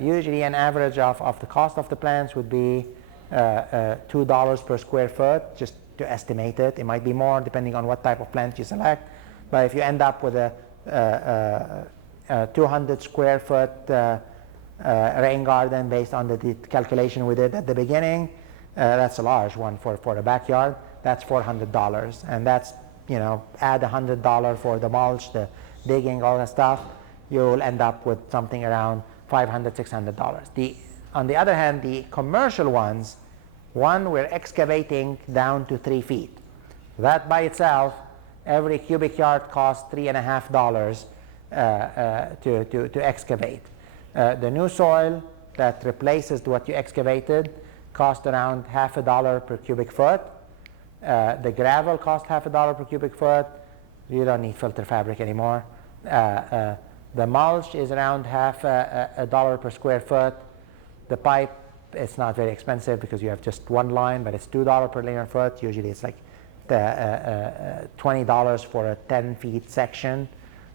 Usually an average of the cost of the plants would be $2 per square foot, just to estimate it. It might be more depending on what type of plant you select. But if you end up with a 200 square foot rain garden based on the calculation we did at the beginning, that's a large one for a backyard. That's $400, and that's, you know, add $100 for the mulch, the digging, all that stuff, you'll end up with something around $500, $600. On the other hand, the commercial ones, we're excavating down to 3 feet. That by itself, every cubic yard costs $3.50 to excavate. The new soil that replaces what you excavated cost around $0.50 per cubic foot. The gravel costs $0.50 per cubic foot. You don't need filter fabric anymore. The mulch is around $0.50 per square foot. The pipe, it's not very expensive because you have just one line, but it's $2 per linear foot. Usually it's like $20 for a 10 feet section,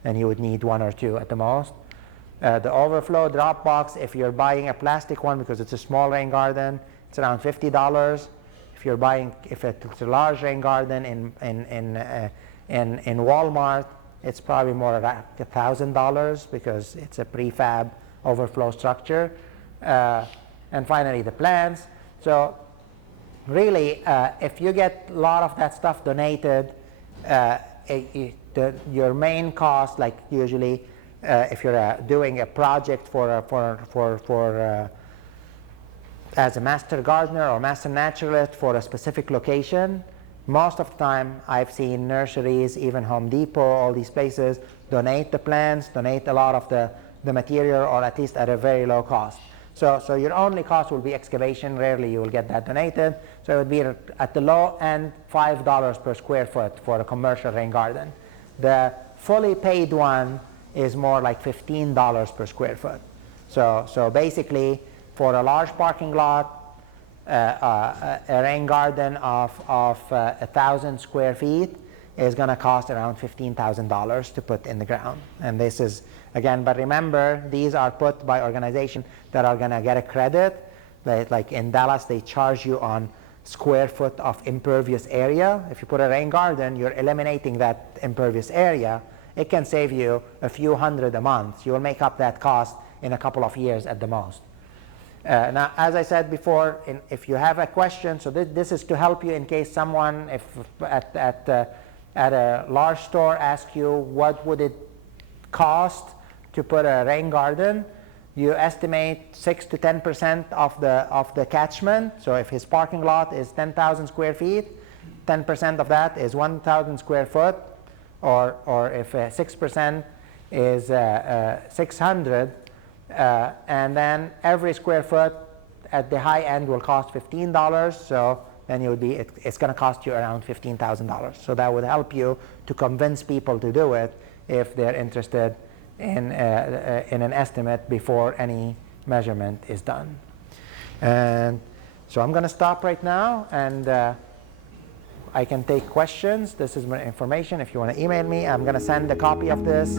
and you would need 1 or 2 at the most. The overflow drop box, if you're buying a plastic one because it's a small rain garden, it's around $50. If it's a large rain garden in Walmart, it's probably more like $1,000 because it's a prefab overflow structure. And finally, the plants. So really, if you get a lot of that stuff donated, your main cost, like usually, if you're doing a project as a master gardener or master naturalist for a specific location, most of the time I've seen nurseries, even Home Depot, all these places, donate the plants, donate a lot of the material, or at least at a very low cost. So your only cost will be excavation. Rarely you will get that donated. So it would be at the low end $5 per square foot for a commercial rain garden. The fully paid one is more like $15 per square foot. So basically, for a large parking lot, a rain garden of 1,000 square feet is going to cost around $15,000 to put in the ground. And this is, again, but remember, these are put by organizations that are going to get a credit. Like in Dallas, they charge you on square foot of impervious area. If you put a rain garden, you're eliminating that impervious area. It can save you a few hundred a month. You will make up that cost in a couple of years at the most. Now, as I said before, if you have a question, so this is to help you in case someone, if at a large store, asks you what would it cost to put a rain garden. You estimate 6 to 10% of the catchment. So if his parking lot is 10,000 square feet, 10% of that is 1,000 square foot, or if 6% is 600. And then every square foot at the high end will cost $15. So then it's going to cost you around $15,000. So that would help you to convince people to do it if they're interested in an estimate before any measurement is done. And so I'm going to stop right now, and I can take questions. This is my information. If you want to email me, I'm going to send a copy of this